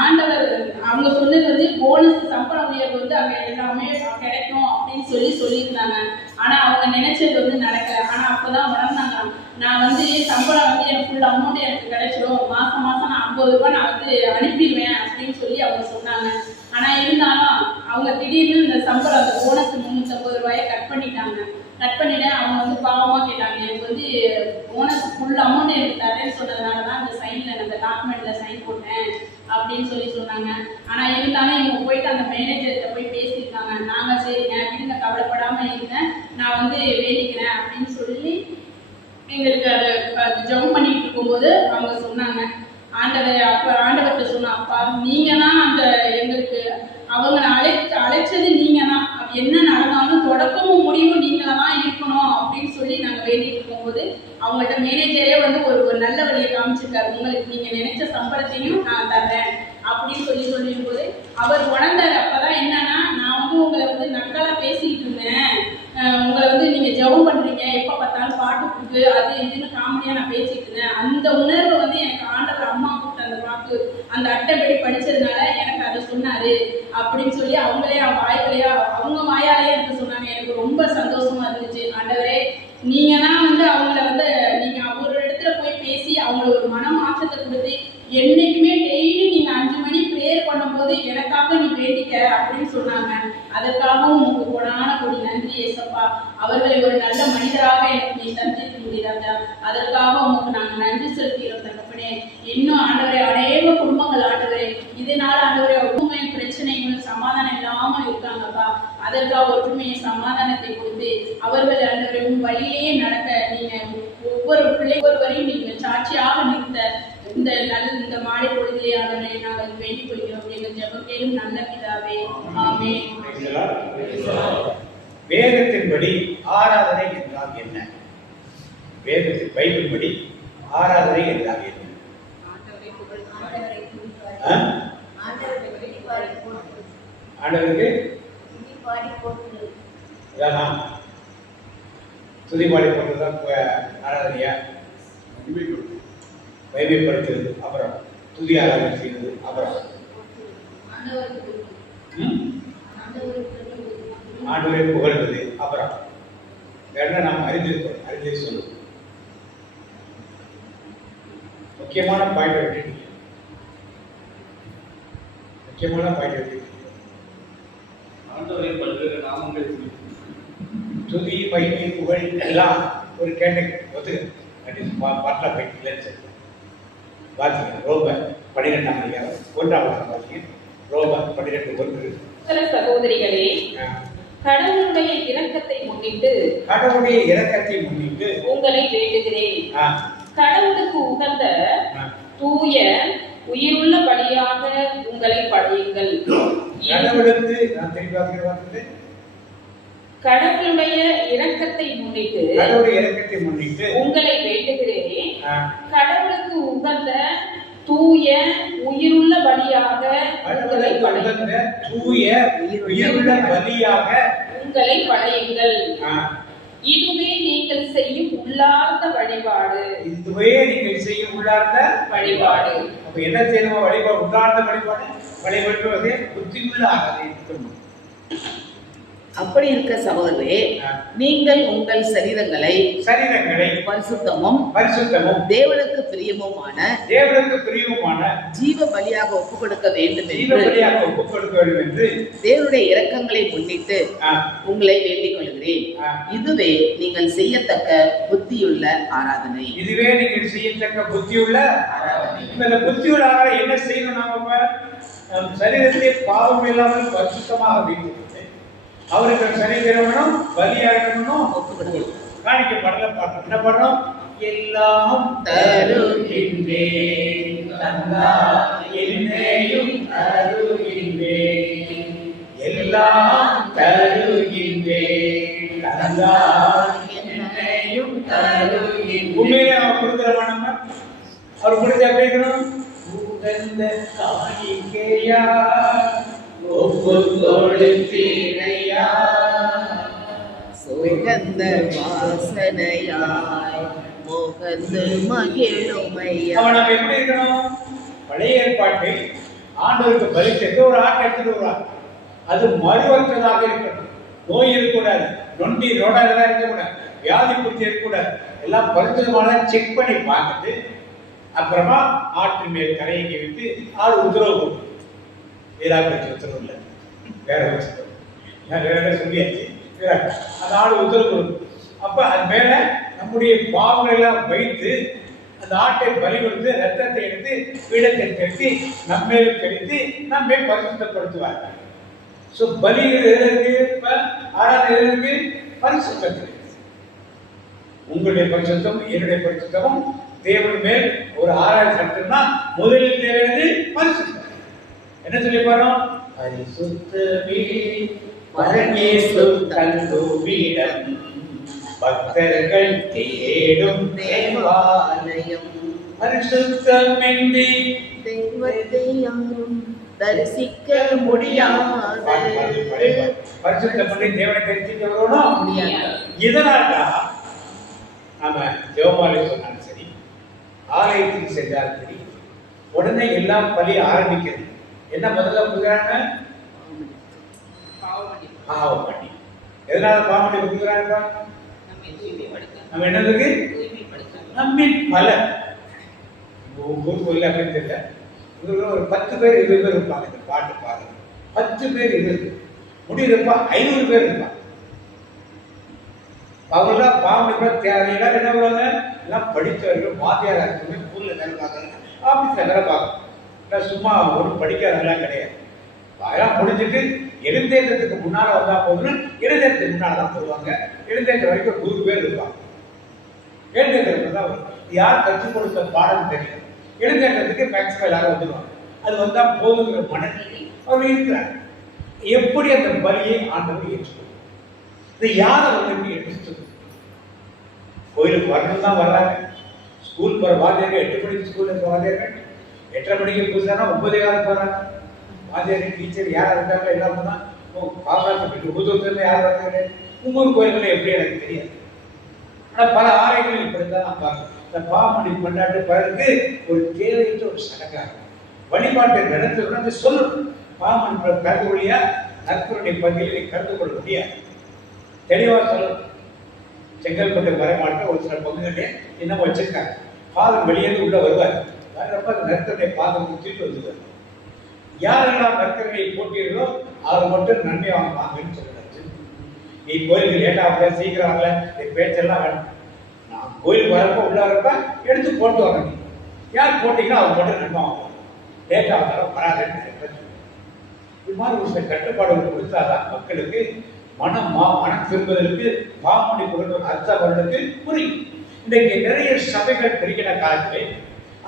ஆண்டவர் அவங்க சொன்னது வந்து போனஸ் சம்பள உயர்வு வந்து அங்கே எல்லாமே கிடைக்கும் அப்படின்னு சொல்லியிருந்தாங்க. ஆனால் அவங்க நினைச்சது வந்து நடக்கலை. ஆனால் அப்போதான் உணர்ந்தாங்க, நான் வந்து சம்பளம் வந்து எனக்கு ஃபுல் அமௌண்ட் எனக்கு கிடைச்சிடும், மாதம் நான் 50 ரூபாய் நான் வந்து அனுப்பிடுவேன் அப்படின்னு சொல்லி அவங்க சொன்னாங்க. ஆனால் இருந்தாலும் அவங்க திடீர்னு இந்த சம்பளம் அந்த போனஸ் 350 ரூபாயை கட் பண்ணிட்டாங்க. கட் பண்ணிட்டு அவங்க வந்து பாவமாக கேட்டாங்க, எனக்கு வந்து போனஸ் ஃபுல் அமௌண்ட் எனக்கு தரேன்னு சொன்னதுனால தான் அந்த சைனில் அந்த டாக்குமெண்ட்டில் சைன் போட்டேன் அப்படின்னு சொன்னாங்க. ஆனால் இருந்தாலும் இவங்க போயிட்டு அந்த மேனேஜர்கிட்ட போய் பேசியிருக்காங்க. நாங்கள் சரிங்க இருங்க, கவலைப்படாமல் இருங்க, நான் வந்து வேண்டிக்கிறேன் அப்படின்னு சொல்லி எங்களுக்கு அதை ஜம்ப் பண்ணிட்டு இருக்கும்போது அவங்க சொன்னாங்க, ஆண்டவர்கிட்ட சொன்னா, அப்பா நீங்கள் தான் அந்த எங்களுக்கு அவங்களை அழைச்சது நீங்கள் தான், அது என்ன நடந்தாலும் தொடக்கமும் முடிவும் நீங்கள தான் இருக்கணும் அப்படின்னு சொல்லி நாங்கள் வேண்டிட்டு இருக்கும்போது அவங்கள்ட்ட மேனேஜரே வந்து ஒரு நல்ல வழியை காமிச்சிருக்காரு. உங்களுக்கு நீங்கள் நினைச்ச சம்பளம் சம்பளத்தையும் நான் தர்றேன் அப்படின்னு சொல்லியும் போது அவர் உணர்ந்தாரு. அப்பதான் என்னன்னா, நான் வந்து உங்களை வந்து நக்கலா பேசிக்கிட்டு இருந்தேன், உங்களை வந்து நீங்க ஜெபம் பண்றீங்க, எப்ப பார்த்தாலும் பாட்டு புக்கு அது இதுன்னு காமெடியா நான் பேசிட்டு இருந்தேன். அந்த உணர்வு வந்து எனக்கு ஆண்டவர் அம்மா கூப்பிட்டு அந்த வாக்கு அந்த அட்டைப்படி படிச்சதுனால எனக்கு அதை சொன்னாரு அப்படின்னு சொல்லி அவங்களே அவங்க வாயாலேயே எனக்கு சொன்னாங்க. எனக்கு ரொம்ப சந்தோஷமா இருந்துச்சு. ஆண்டவரே, நீங்க தான் வந்து அவங்கள வந்து நீங்க ஒரு இடத்துல போய் பேசி அவங்கள ஒரு மன மாற்றத்தை கொடுத்து என்னைக்குமே டெய்லி நீங்க 5 மணி ப்ரேயர் பண்ணும்போது எனக்காக நீ வேண்டிக்க அப்படின்னு சொன்னாங்க. அதற்காகவும் உங்களுக்கு கொடான கொடி நன்றி ஏசப்பா. அவர்களை ஒரு நல்ல மனிதராக எனக்கு நீ தந்திருக்கீங்க ராஜா. அதற்காக உங்களுக்கு நாங்கள் நன்றி செலுத்துகிறோம் தகப்பனே. இன்னும் ஆண்டவரே அநேக குடும்பங்கள் ஆண்டவரே இதனால ஆண்டவரே ஒற்றுமை பிரச்சனைகள் சமாதானம் இல்லாம இருக்காங்கப்பா. அதற்காக ஒற்றுமையை சமாதானத்தை கொடுத்து அவர்கள் ஆண்டவரே உன் வழியிலேயே நடக்க நீங்க ஒவ்வொரு ஒவ்வொருவரையும் நீங்கள் சாட்சியாக நிறுத்த இந்த மாலை பொழுதிலே ஆண்டவரே நாங்கள் வேண்டிக் கொள்கிறோம். எங்கள் ஜெபம் கேளும் நல்ல பிதாவே, ஆமென். வேதத்தின்படி ஆராதனை என்றால் என்ன? வேதத்தின் பைபிள் படி ஆராதனை என்றால் என்ன? ஆண்டவருக்கு துதிபாடி போட்டுதான் ஆராதனையா? வைமைப்படுத்துறது, அப்புறம் துதி ஆராதனை செய்வது, அப்புறம் ஆண்டவரை புகழ்வது, அப்புறம் வேற நாம் அறிந்து சொல்லுவோம். முக்கியமான பாயிண்ட் விட்டுட்டீங்க. ஆண்டவரை பல்வேறு நாமங்கள் துதி மகிமை புகழ் எல்லாம் ஒரு கேட்டகரி ஒத்துக்க பாட்டா போயிட்டு வாசிங்க. ரோப 12ஆம் அதிகாரம் 1ஆம் வாசிங்க. ரோப 12:1. சகோதரிகளே, கடவுளுடைய இரக்கத்தை முன்னிட்டு உங்களை வேண்டுகிறேன். கடவுளுக்கு உகந்த தூய உயிருள்ள பலியாக உங்களை படையுங்கள். கடவுளுடைய இரக்கத்தை முன்னிட்டு உங்களை வேண்டுகிறேன். கடவுளுக்கு உகந்த தூய உயிருள்ள பலியாக உங்களை படையுங்கள். இதுவே நீங்கள் செய்யும் உள்ளார்ந்த வழிபாடு. அப்ப என்ன செய்யணும்? வழிபாடு, உள்ளார்ந்த வழிபாடு புத்தியுள்ள ஆராதனை. அப்படி இருக்க சகோதரரே, நீங்கள் உங்கள் சரீரங்களை பரிசுத்தமும் தேவனுக்கு பிரியமுமான ஜீவ பலியாக ஒப்புக் கொடுக்க வேண்டும் என்று தேவனுடைய இரக்கங்களை முன்னிட்டு உங்களை வேண்டிக் கொள்கிறேன். இதுவே நீங்கள் செய்யத்தக்க புத்தியுள்ள ஆராதனை. இந்த புத்தியுள்ள ஆராதனை என்ன செய்யணும்? நாம சரீரத்தை பாவம் இல்லாமல் பரிசுத்தமாக வைத்து அவருக்கு சரீரமும் பலியாகணும் காணிக்கப்படல. பாட்டு என்ன பண்றோம்? எல்லாம் தருகின்றேன் என்னையும் தருகின்றேன், எல்லாம் தருகின்றேன் என்னையும் தருகின்றேன். உண்மையிலே அவன் கொடுக்கிறவா? நம்ம அவர் கொடுத்தா கேட்கணும். உகந்த காணிக்கையா சுகந்த வாசனையாய் முகந்து மகிழுமையா. நம்ம எப்படி இருக்கணும்? பழைய ஏற்பாட்டை ஆண்டவருக்கு பலி செய்து ஒரு ஆட்டை எடுத்துட்டு வருவார். அது மறுவற்றதாக இருக்கணும். நோய் இருக்கக்கூடாது, நொண்டி ரோடாக இருக்கக்கூடாது, வியாதி குறித்து இருக்கக்கூடாது. எல்லாம் பரிசுத்தமான செக் பண்ணி பார்த்துட்டு அப்புறமா ஆற்றின் மேல் கரையை வைத்து ஆடு உத்தரவு கொடுக்கும். வீராட்சி உத்தரவு இல்லை, வேற சொல்லியாச்சு. அந்த ஆடு உத்தரவு கொடுக்கும். அப்ப அது மேல நம்முடைய பாவங்களை எல்லாம் வைத்து அந்த ஆட்டை பலி கொடுத்து ரத்தத்தை எடுத்து பீடத்தை கட்டி நம்மேல் கழித்து நம்மை பரிசுத்தப்படுத்துவார். ஸோ பலி எதற்கு? ஆராதனை எதற்கு? பரிசுத்தத்துக்கு. உங்களுடைய பரிசுத்தம் என்னுடைய பரிசுத்தமும் தேவன் மேல் ஒரு ஆராதனை நடத்தினா முதலில் தேவையானது பரிசுத்தம். என்ன சொல்லி பாரோம்? பரிசுத்தமே பரமேசு தந்தோபீடம், பக்தர்கள் தேடும் தேவாலயம். பரிசுத்தமின்றி தெய்வத்தை யாரும் தரிசிக்க முடியாது. பரிசுத்தம் பண்ணி தேவனை தெரிஞ்சுக்க வரணும் முடியாது. இதனால நாம ஜெபமாலை சொன்னாலும் சரி, ஆலயத்துக்கு சென்றாலும் சரி, உடனே எல்லாம் பலி ஆரம்பிக்கிறது. என்ன முதல்ல கொடுக்குறாங்க? பாவப்பட்டி. எதனால பாவப்பட்டி கொடுக்குறாங்க? நம்ம என்னதுக்கு நம்மின் பலன். ஊருக்கு இல்லை அப்படின்னு தெரியல, ஒரு 10 பேர் 20 பேர் இருப்பாங்க. இந்த பாட்டு பாருங்க, 10 பேர் 20 முடியிருப்பா 500 பேர் இருப்பாங்க. அவங்களாம் பாவம் தேவையில்லை. என்ன பண்ணுவாங்க? எல்லாம் படித்தவர்கள், வாத்தியாரா இருக்குமே, ஸ்கூல்ல வேலை பார்க்கறாங்க, ஆபீஸ்ல வேலை பார்க்கணும். சும்மா ஒன்றும் படிக்காதவங்களாம் கிடையாது. அதெல்லாம் முடிஞ்சுட்டு எழுந்தேற்றத்துக்கு முன்னால வந்தா போதும். எழுந்தேற்றத்துக்கு முன்னால தான் போடுவாங்க. எழுந்தேற்ற வரைக்கும் 100 பேர் இருப்பாங்க. எழுந்தேற்றத்துக்கு தான் யார் கற்றுக் கொடுத்த பாடம் தெரியும். எழுந்தேற்றத்துக்கு மேக்ஸிமம் எல்லாரும் வந்துடுவாங்க. அது வந்தா போதுங்கிற மனநிலை அவர் இருக்கிறார். எப்படி அந்த பலியை ஆண்டவர் ஏற்றுக்கொள்ளும்? இது யார் அவர்களுக்கு எடுத்து கோயிலுக்கு வரணும் தான் வர்றாங்க. ஸ்கூல் போகிற வாத்தியார்கள் 8 மணிக்கு ஸ்கூலுக்கு வாத்தியார்கள், 8:30 மணிக்கு புதுசானா 9:15 போகிறாங்க. வாத்தியார் டீச்சர் யாராக இருந்தாங்க எல்லாமே தான். பாப்பாத்து ஊதத்துல யார் வந்தாங்க? உங்கள் கோயில்கள் எப்படி எனக்கு தெரியாது. ஆனால் பல ஆலயங்கள் இப்படி தான் நான் பார்க்குறேன். இந்த பாவமணி கொண்டாட்டு பிறகு ஒரு தேவையற்ற ஒரு சடங்காக வழிபாட்டை நடத்துறோம். அந்த சொல்லணும், பாவமணி கருது வழியா நற்கருடைய பகுதியை கருது கொள்ள முடியாது. தெளிவாக சொல்லணும். செங்கல்பட்டு வரமாட்ட ஒரு சில பங்குகளே இன்னும் வச்சிருக்காங்க. பாதம் வெளியேந்து உள்ள வருவார். வர்றப்ப அந்த நற்கருடைய பாதம் முடிச்சுட்டு வந்துடுவார். யாரெல்லாம் நற்கருணையை போட்டீர்களோ அவர் மட்டும் நன்மை வாங்குவாங்கன்னு சொல்லுறது. நீ கோயிலுக்கு லேட்டாக சீக்கிரம் ஆகல, பேச்செல்லாம் வேணும். நான் கோயிலுக்கு வரப்ப உள்ள வரப்ப எடுத்து போட்டு வாங்க. நீ யார் போட்டீங்கன்னா அவர் மட்டும் நன்மை வாங்குவாங்க. லேட்டாக வந்தாலும் வராதுன்னு. இது மாதிரி ஒரு சில கட்டுப்பாடுகள் கொடுத்தாதான் மக்களுக்கு மனம் திரும்புவதற்கு பாவமணி கொடுத்த அர்த்தவர்களுக்கு புரியும். இன்றைக்கு நிறைய சபைகள் பெருகின காலத்திலே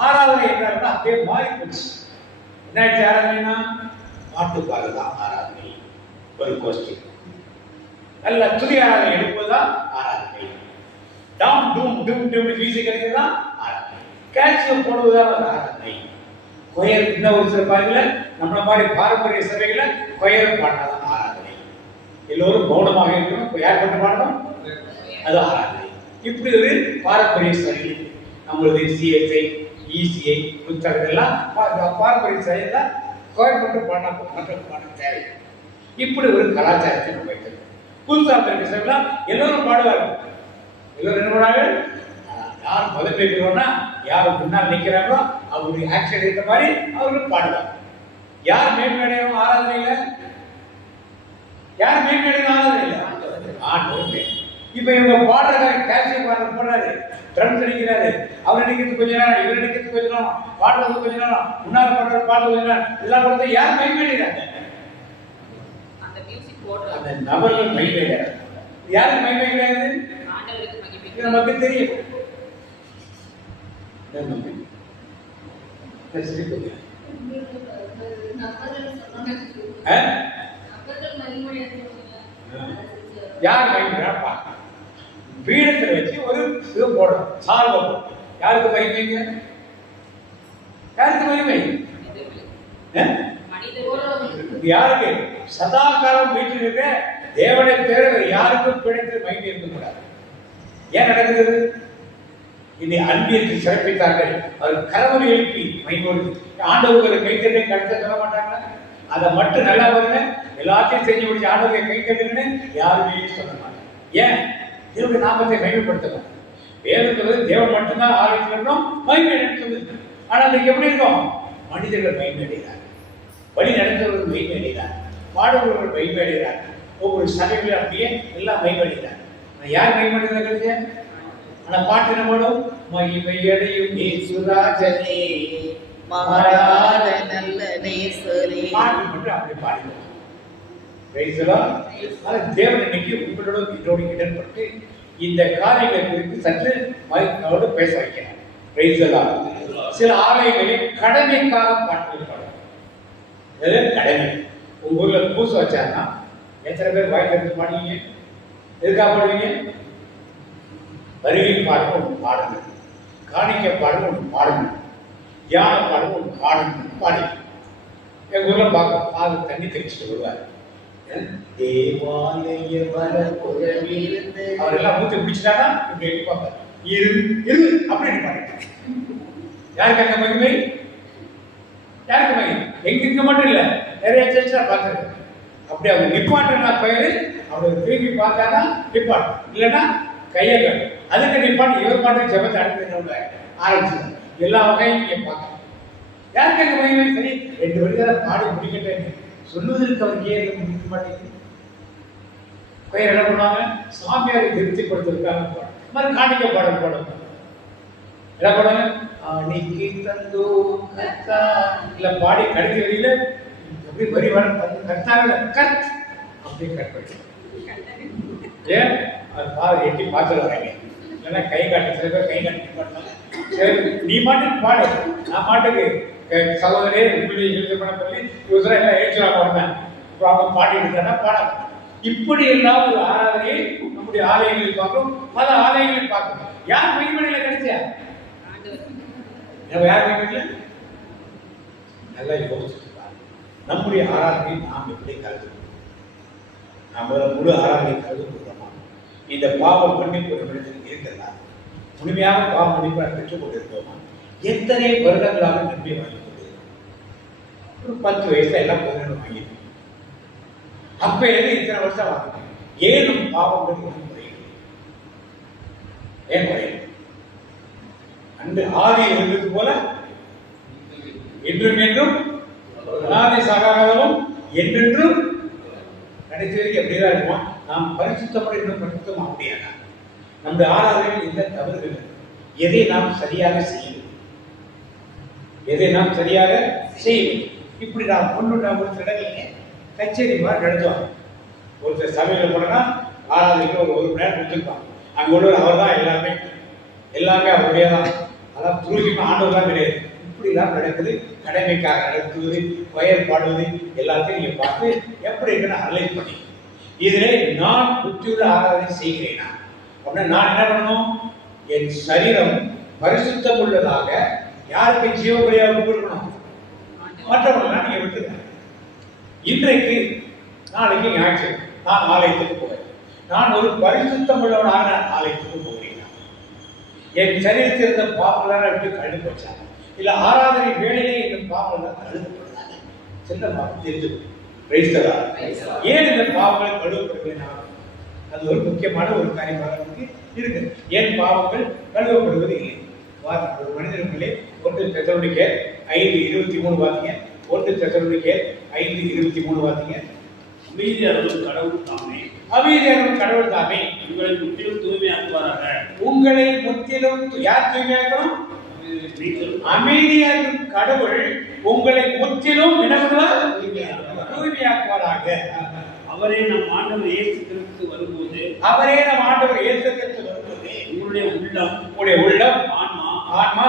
ஆராதனை என்ன அப்படியே மாறி போச்சு. என்னாச்சு ஆராதனைனா? பாட்டுப்பாடு தான் ஆராதனை. ஒரு கோஷ்டி நல்ல துணி ஆராதனை எடுப்பதுதான் ஆராதனை. டாம் டூம் டூம் டூம் வீசிக்கிறது தான் ஆராதனை. கேட்சியம் போடுவதுதான் ஆராதனை. கொயர் இன்னும் ஒரு சில பாதையில நம்மள மாதிரி பாரம்பரிய சபைகளை கொயர் பாடினாதான் ஆராதனை. எல்லோரும் மௌனமாக இருக்கணும். யார் மட்டும் பாடணும்? அது ஆராதனை. இப்படி ஒரு பாரம்பரிய சபை நம்மளது சிஎஸ்ஐ, இசிஐ, புத்தகங்கள்லாம் பாரம்பரிய சபையில கொயர் மட்டும் பாடினா மற்ற பாடம் தேவை. இப்படி ஒரு கலாச்சாரத்தை நம்ம வைத்திருக்கோம். புதுசாக சபைலாம் எல்லோரும் பாடுவார்கள். எல்லோரும் என்ன பண்ணாங்க? யார் முதல் பேசுறோம்னா யார் முன்னால் நிற்கிறாங்களோ அவருடைய ஆக்ஷன் ஏற்ற மாதிரி அவர்களும் பாடுவாங்க. யார் மேன்மேடையும் ஆராதனையில? யார் மேன்மேடையும் ஆராதனையில? ஆண்டவர். இப்ப இவங்க பாடுறதுக்காக கேசியம் பாடுறது போடுறாரு, ட்ரம்ஸ் அடிக்கிறாரு, அவர் அடிக்கிறது கொஞ்ச நேரம், இவர் அடிக்கிறது கொஞ்ச நேரம், பாடுறது கொஞ்ச நேரம், முன்னாள் பாடுறது பாடுறது கொஞ்ச நேரம், எல்லாம் பாடுறது யார் மேன்மேடைகிறாங்க? அந்த நபர்கள் மைமைகிறார். யாருக்கு மைமைகிறாரு? நமக்கு தெரியும். யார் மைமைகிறா? பீடத்தில் வச்சு ஒரு இது போடுறோம், சால்வை போடுறோம். யாருக்கு மைமைங்க? யாருக்கு மைமை? யாருக்கு? சதா காலம் வீட்டில் இருக்க தேவனை தேர யாருக்கும் பிழைத்து மைமை இருக்கக்கூடாது. ஏன் நடக்குது? இதை அன்பியத்தை சிறப்பித்தார்கள். அவர் கரவனை எழுப்பி மைமோடு ஆண்டவர்களை கைத்தட்டை கருத்தை சொல்ல மாட்டாங்களா? அதை மட்டும் நல்லா பாருங்க. எல்லாத்தையும் செஞ்சு முடிச்சு ஆண்டவரை கை தட்டுன்னு யாருமே சொல்ல மாட்டாங்க. ஏன்? தேவனுடைய நாமத்தை மைமைப்படுத்தணும். வேதத்தில் தேவன் மட்டும்தான் ஆலயத்தில் இருக்கணும், மைமை சொல்லுது. ஆனால் அதுக்கு எப்படி இருக்கும்? மனிதர்கள் மைமை அடைகிறார், வழி நடந்தவர்கள் மைமை அடைகிறார், பாடுபவர்கள் மைமை அடைகிறார். ஒவ்வொரு சபைகளும் அப்படியே எல்லாம் மைமை அடைகிறார். யார் மைமடைகிறாங்க? ஆனா பாட்டு என்ன பாடும்? மகிமையடையும் இயேசுராஜனே மாறாத நல்ல நேசரே. பாட்டு மட்டும் அப்படி பாடுவோம். தேவன் இன்னைக்கு உங்களோட இதோடு இடன்பட்டு இந்த காரியங்களை குறித்து சற்று மகிழ்ச்சியோடு பேச வைக்கிறார். சில ஆலயங்களில் கடமைக்காக பாட்டுகள் பாடுவோம். கடமை. உங்க ஊர்ல பூச வச்சாருன்னா எத்தனை பேர் வாய்ப்பு எடுத்து பாடுவீங்க? எதுக்காக பாடுவீங்க? வருகை பாடணும் ஒன்று பாடுங்க, காணிக்க பாடணும் ஒன்று பாடுங்க. தியான பாடம் ஒரு பாடம் பாடி எங்கள் ஊரில் பார்க்க பாது தண்ணி தெளிச்சுட்டு வருவார். தேவாலய வரப்புறமிருந்து அவரெல்லாம் மூத்தி பிடிச்சிட்டானா இப்படி எடுப்பாங்க. இரு இரு அப்படின்னு பாருங்க. யாருக்கு அந்த மகிமை? யாருக்கு மகிமை? எங்க மட்டும் இல்லை, நிறைய சேர்ச்சா பார்த்துருக்கேன். அப்படி அவங்க நிப்பாட்டுனா பெயரு அவங்க திரும்பி பார்த்தானா நிப்பாட்டு, இல்லைன்னா கையங்கள் அதுக்கு நிப்பாட்டு. இவர் பாட்டு ஜபத்தை அடுத்த ஆரம்பிச்சு எல்லா வகையும் நீங்க பார்க்கலாம். யாருக்கு அந்த மகிமை? சரி 2 வழிதான் பாடி முடிக்கிட்டேன் சொல்லுவதற்கு அவர் ஏன் முடிக்க மாட்டேங்குது? பெயர் என்ன பண்ணுவாங்க? சாமியாரை திருப்திப்படுத்திருக்காங்க. மாதிரி காணிக்க பாடல் பாடுவாங்க. என்ன பாடுவாங்க? அன்னைக்கு தந்தோ கத்தா இல்ல பாடி கடைசி வரியில எப்படி வரி வர கத்தாவில கத் அப்படியே கட் பண்ணி ஏன் அது பாரு எட்டி பார்த்துட்டு வராங்க. இல்லைன்னா கை காட்டு சில பேர் கை காட்டி பாட்டாங்க. சரி நீ மாட்டுக்கு பாடு, நான் மாட்டுக்கு சகோதரே இப்படி எழுத பண்ண சொல்லி யூசரா எல்லாம் எழுச்சுரா பாடுறேன். அப்புறம் அவங்க பாடிட்டு இருந்தா பாடம். இப்படி எல்லாம் ஒரு ஆராதனையை நம்முடைய ஆலயங்களில் பார்க்கிறோம், பல ஆலயங்களில் பார்க்கிறோம். யார் மைமணியில கிடைச்சா? யார் மைமணியில? நல்லா யோசிச்சு நம்முடைய ஆராதனை நாம் எப்படி கருதுகிறோம்? நம்ம முழு ஆராதனை கருதுகிறோமா? இந்த பாவ மன்னிப்பு ஒரு மனிதனுக்கு இருக்கிறதா? முழுமையாக பாவ மன்னிப்பு பெற்றுக் கொண்டிருக்கோமா? எத்தனை வருடங்களாக நன்மை வாங்கிக் கொண்டிருக்கிறோம்? ஒரு 10 வயசுல எல்லாம் 11 வாங்கிட்டு அப்ப இருந்து இத்தனை வருஷம் வாங்கிட்டேன். ஏனும் பாவங்கள் குறையும். ஏன் குறையும்? அன்று ஆதி இருந்தது போல என்றும் என்றும் அனாதி சகாகாலமும் என்றென்றும் கடைசி வரைக்கும் எப்படிதான் இருக்குமா? நாம் பரிசுத்தப்பட இன்னும் பரிசுத்தம் அப்படியானா நம்முடைய ஆராதனையில் எந்த தவறுகள், எதை நாம் சரியாக செய்யணும், எதை நாம் சரியாக செய்யணும். இப்படி நாம் கொண்டு ஒரு சில இடங்களில் கச்சேரி மாதிரி நடத்துவாங்க. ஒருத்தர் சபையில் போனா ஆராதனைக்கு ஒரு மணி நேரம் கொடுத்துருப்பாங்க. அங்கே உள்ளவர் அவர் தான் எல்லாமே அவருடைய தான். அதான் துருகிமா ஆண்டவர் தான் கிடையாது. இப்படிலாம் நடக்குது. கடமைக்காக நடத்துவது, வயல் பாடுவது எல்லாத்தையும் நீங்க பார்த்து எப்படி இருக்குன்னு அனலைஸ் பண்ணி இதிலே நான் புத்தியுள்ள ஆராதனை செய்கிறேனா அப்படின்னா நான் என்ன பண்ணணும்? என் சரீரம் பரிசுத்தம் உள்ளதாக யாருக்கு ஜீவபலியாக கொடுக்கணும்? மற்றவர்கள்லாம் நீங்க விட்டுருங்க. இன்றைக்கு நாளைக்கு ஞாயிற்று நான் ஆலயத்துக்கு போவேன். நான் ஒரு பரிசுத்தம் உள்ளவனாக நான் ஆலயத்துக்கு போகிறேன். என் சரீரத்தில் இருந்த பாவங்களான விட்டு கழுந்து வச்சாங்க. இல்ல ஆராதனை வேலையிலே இந்த பாவங்கள் கழுதப்படுறாங்க. செல்ல பாவம் தெரிஞ்சு ஏன் இந்த பாவங்களை கழுவப்படுகிறேன்? அது ஒரு முக்கியமான ஒரு காரியமாக இருக்கு. ஏன் பாவங்கள் கழுவப்படுவது இல்லை? வாசிங்க ஒரு மனிதர்களே 1 தெசலோனிக்கேயர் 5:23 வாசிங்க. 1 தெசலோனிக்கேயர் 5:23 வாசிங்க. அமைதியானவர் கடவுள் தாமே, அமைதியானவர் கடவுள் தாமே உங்களை முற்றிலும் தூய்மையாக்குவாராக. உங்களை முற்றிலும் யார் தூய்மையாக்கணும்? அமைதியான கடவுள் உங்களை முற்றிலும் தூய்மையாக்குவாராக. அவரே நம் ஆண்டவர் இயேசு கிறிஸ்து வரும்போது உங்களுடைய உள்ளம் ஆன்மா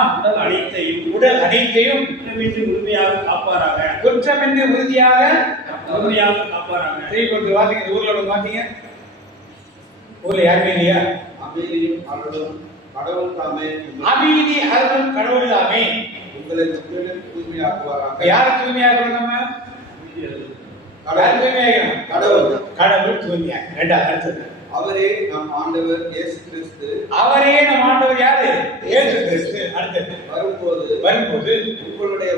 உடல் அனைத்தையும் குற்றமின்றி உறுதியாக காப்பாராக. வாசிங்க. ஊர்ல வாசிங்க. ஊர்ல யாருமே இல்லையா? அமைதியும் அருளும் கடவுள் தாமே உங்களை முற்றிலும் தூய்மையாக்குவாராக. யாரை தூய்மையாக்கணும்? நம்ம கடவுள் தூய்மையாக. இரண்டாவது அவரே நம் ஆண்டவர் இயேசு கிறிஸ்து. யாரு? இயேசு கிறிஸ்து. அடுத்தது வரும்போது உங்களுடைய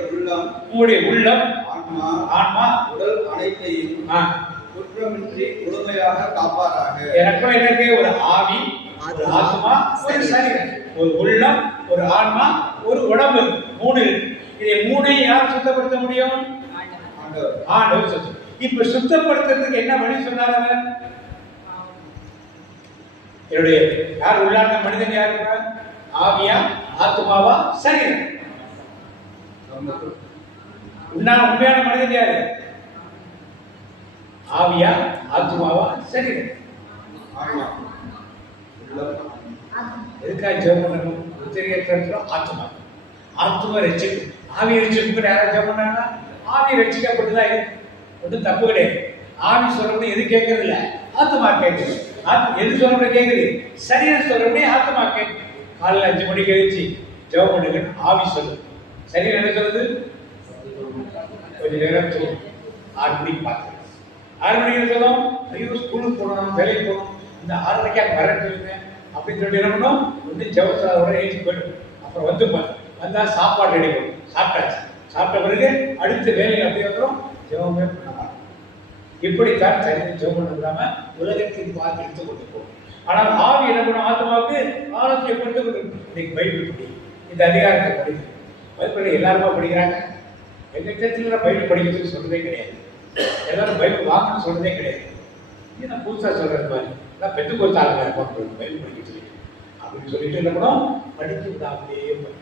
உள்ளம் ஆன்மா உடல் அனைத்தையும் குற்றமின்றி முழுமையாக காப்பாராக. எனக்கு என்னது? ஒரு ஆவி, ஒரு ஆத்மா, ஒரு சரீரம், ஒரு உள்ளம், ஒரு ஆன்மா, ஒரு உடம்பு. 3 இருக்கு. இதை 3ஐயும் யார் சுத்தப்படுத்த முடியும்? ஆண்டவர் சுத்தம். இப்ப சுத்தப்படுத்துறதுக்கு என்ன வழி சொன்னார் அவர்? என்னுடைய யார் உள்ளார்ந்த மனிதன் யார்? ஆவியா, ஆத்மாவா, சரீரம். உண்மையான மனிதன் யாரு? ஆவியா, ஆத்மாவா, சரீரம். எதுக்காக ஜெபம் பண்ணணும்? ஆத்மா ரட்சிப்பு. ஆவி ரட்சிப்பு யாராவது ஜெபம் பண்ணாங்கன்னா ஆவி ரட்சிக்கப்பட்டுதான் இருக்கு. ஒன்றும் தப்பு கிடையாது. ஆவி சொல்றபடி எது கேட்கறது இல்லை, ஆத்மா கேட்குது. எது சொல்றபடி கேட்குது? சரீரம் சொல்றபடி ஆத்மா கேட்குது. காலையில் 5 மணிக்கு எழுச்சி ஜெபம் பண்ணுங்கன்னு ஆவி சொல்லு. சரி என்ன சொல்லுது? கொஞ்ச நேரம் தூங்கும். 6 மணிக்கு பார்த்து 6 மணிக்கு சொல்லும், ஐயோ ஸ்கூலுக்கு போகணும், வேலைக்கு போகணும், இந்த 6 மணிக்கு அங்கே வரேன்னு சொல்லுங்க அப்படின்னு சொல்லிட்டு என்ன பண்ணணும், வந்து ஜவசாரோட எழுதி போயிடும். அப்புறம் வந்து வந்தால் சாப்பாடு ரெடி பண்ணும். சாப்பிட்டாச்சு. சாப்பிட்ட பிறகு அடுத்த வேலையில் அப்படியே வந்துடும், ஜெபமே பண்ண மாட்டோம். இப்படித்தான் சரிந்து ஜெபம் பண்ண விடாமல் உலகத்தின் பார்த்து எடுத்து கொண்டு போகும். ஆனால் ஆவி என்ன பண்ணும்? ஆத்மாவுக்கு ஆலோசனை கொண்டு இன்னைக்கு பைபிள் படி இந்த அதிகாரத்தை படிக்கும். பைபிள் எல்லாருமா படிக்கிறாங்க. எங்கள் சர்ச்சில் பைபிள் படிக்கிறதுக்கு சொல்றதே கிடையாது. எல்லாரும் பைபிள் வாங்கணும்னு சொல்றதே கிடையாது. இது நான் புதுசாக சொல்றது மாதிரி நான் பெற்று கொடுத்த ஆளுங்க இருப்பாங்க பைபிள் படிக்க சொல்லி அப்படின்னு சொல்லிட்டு என்ன பண்ணும்? படிக்க விடாமலே படிக்கணும்.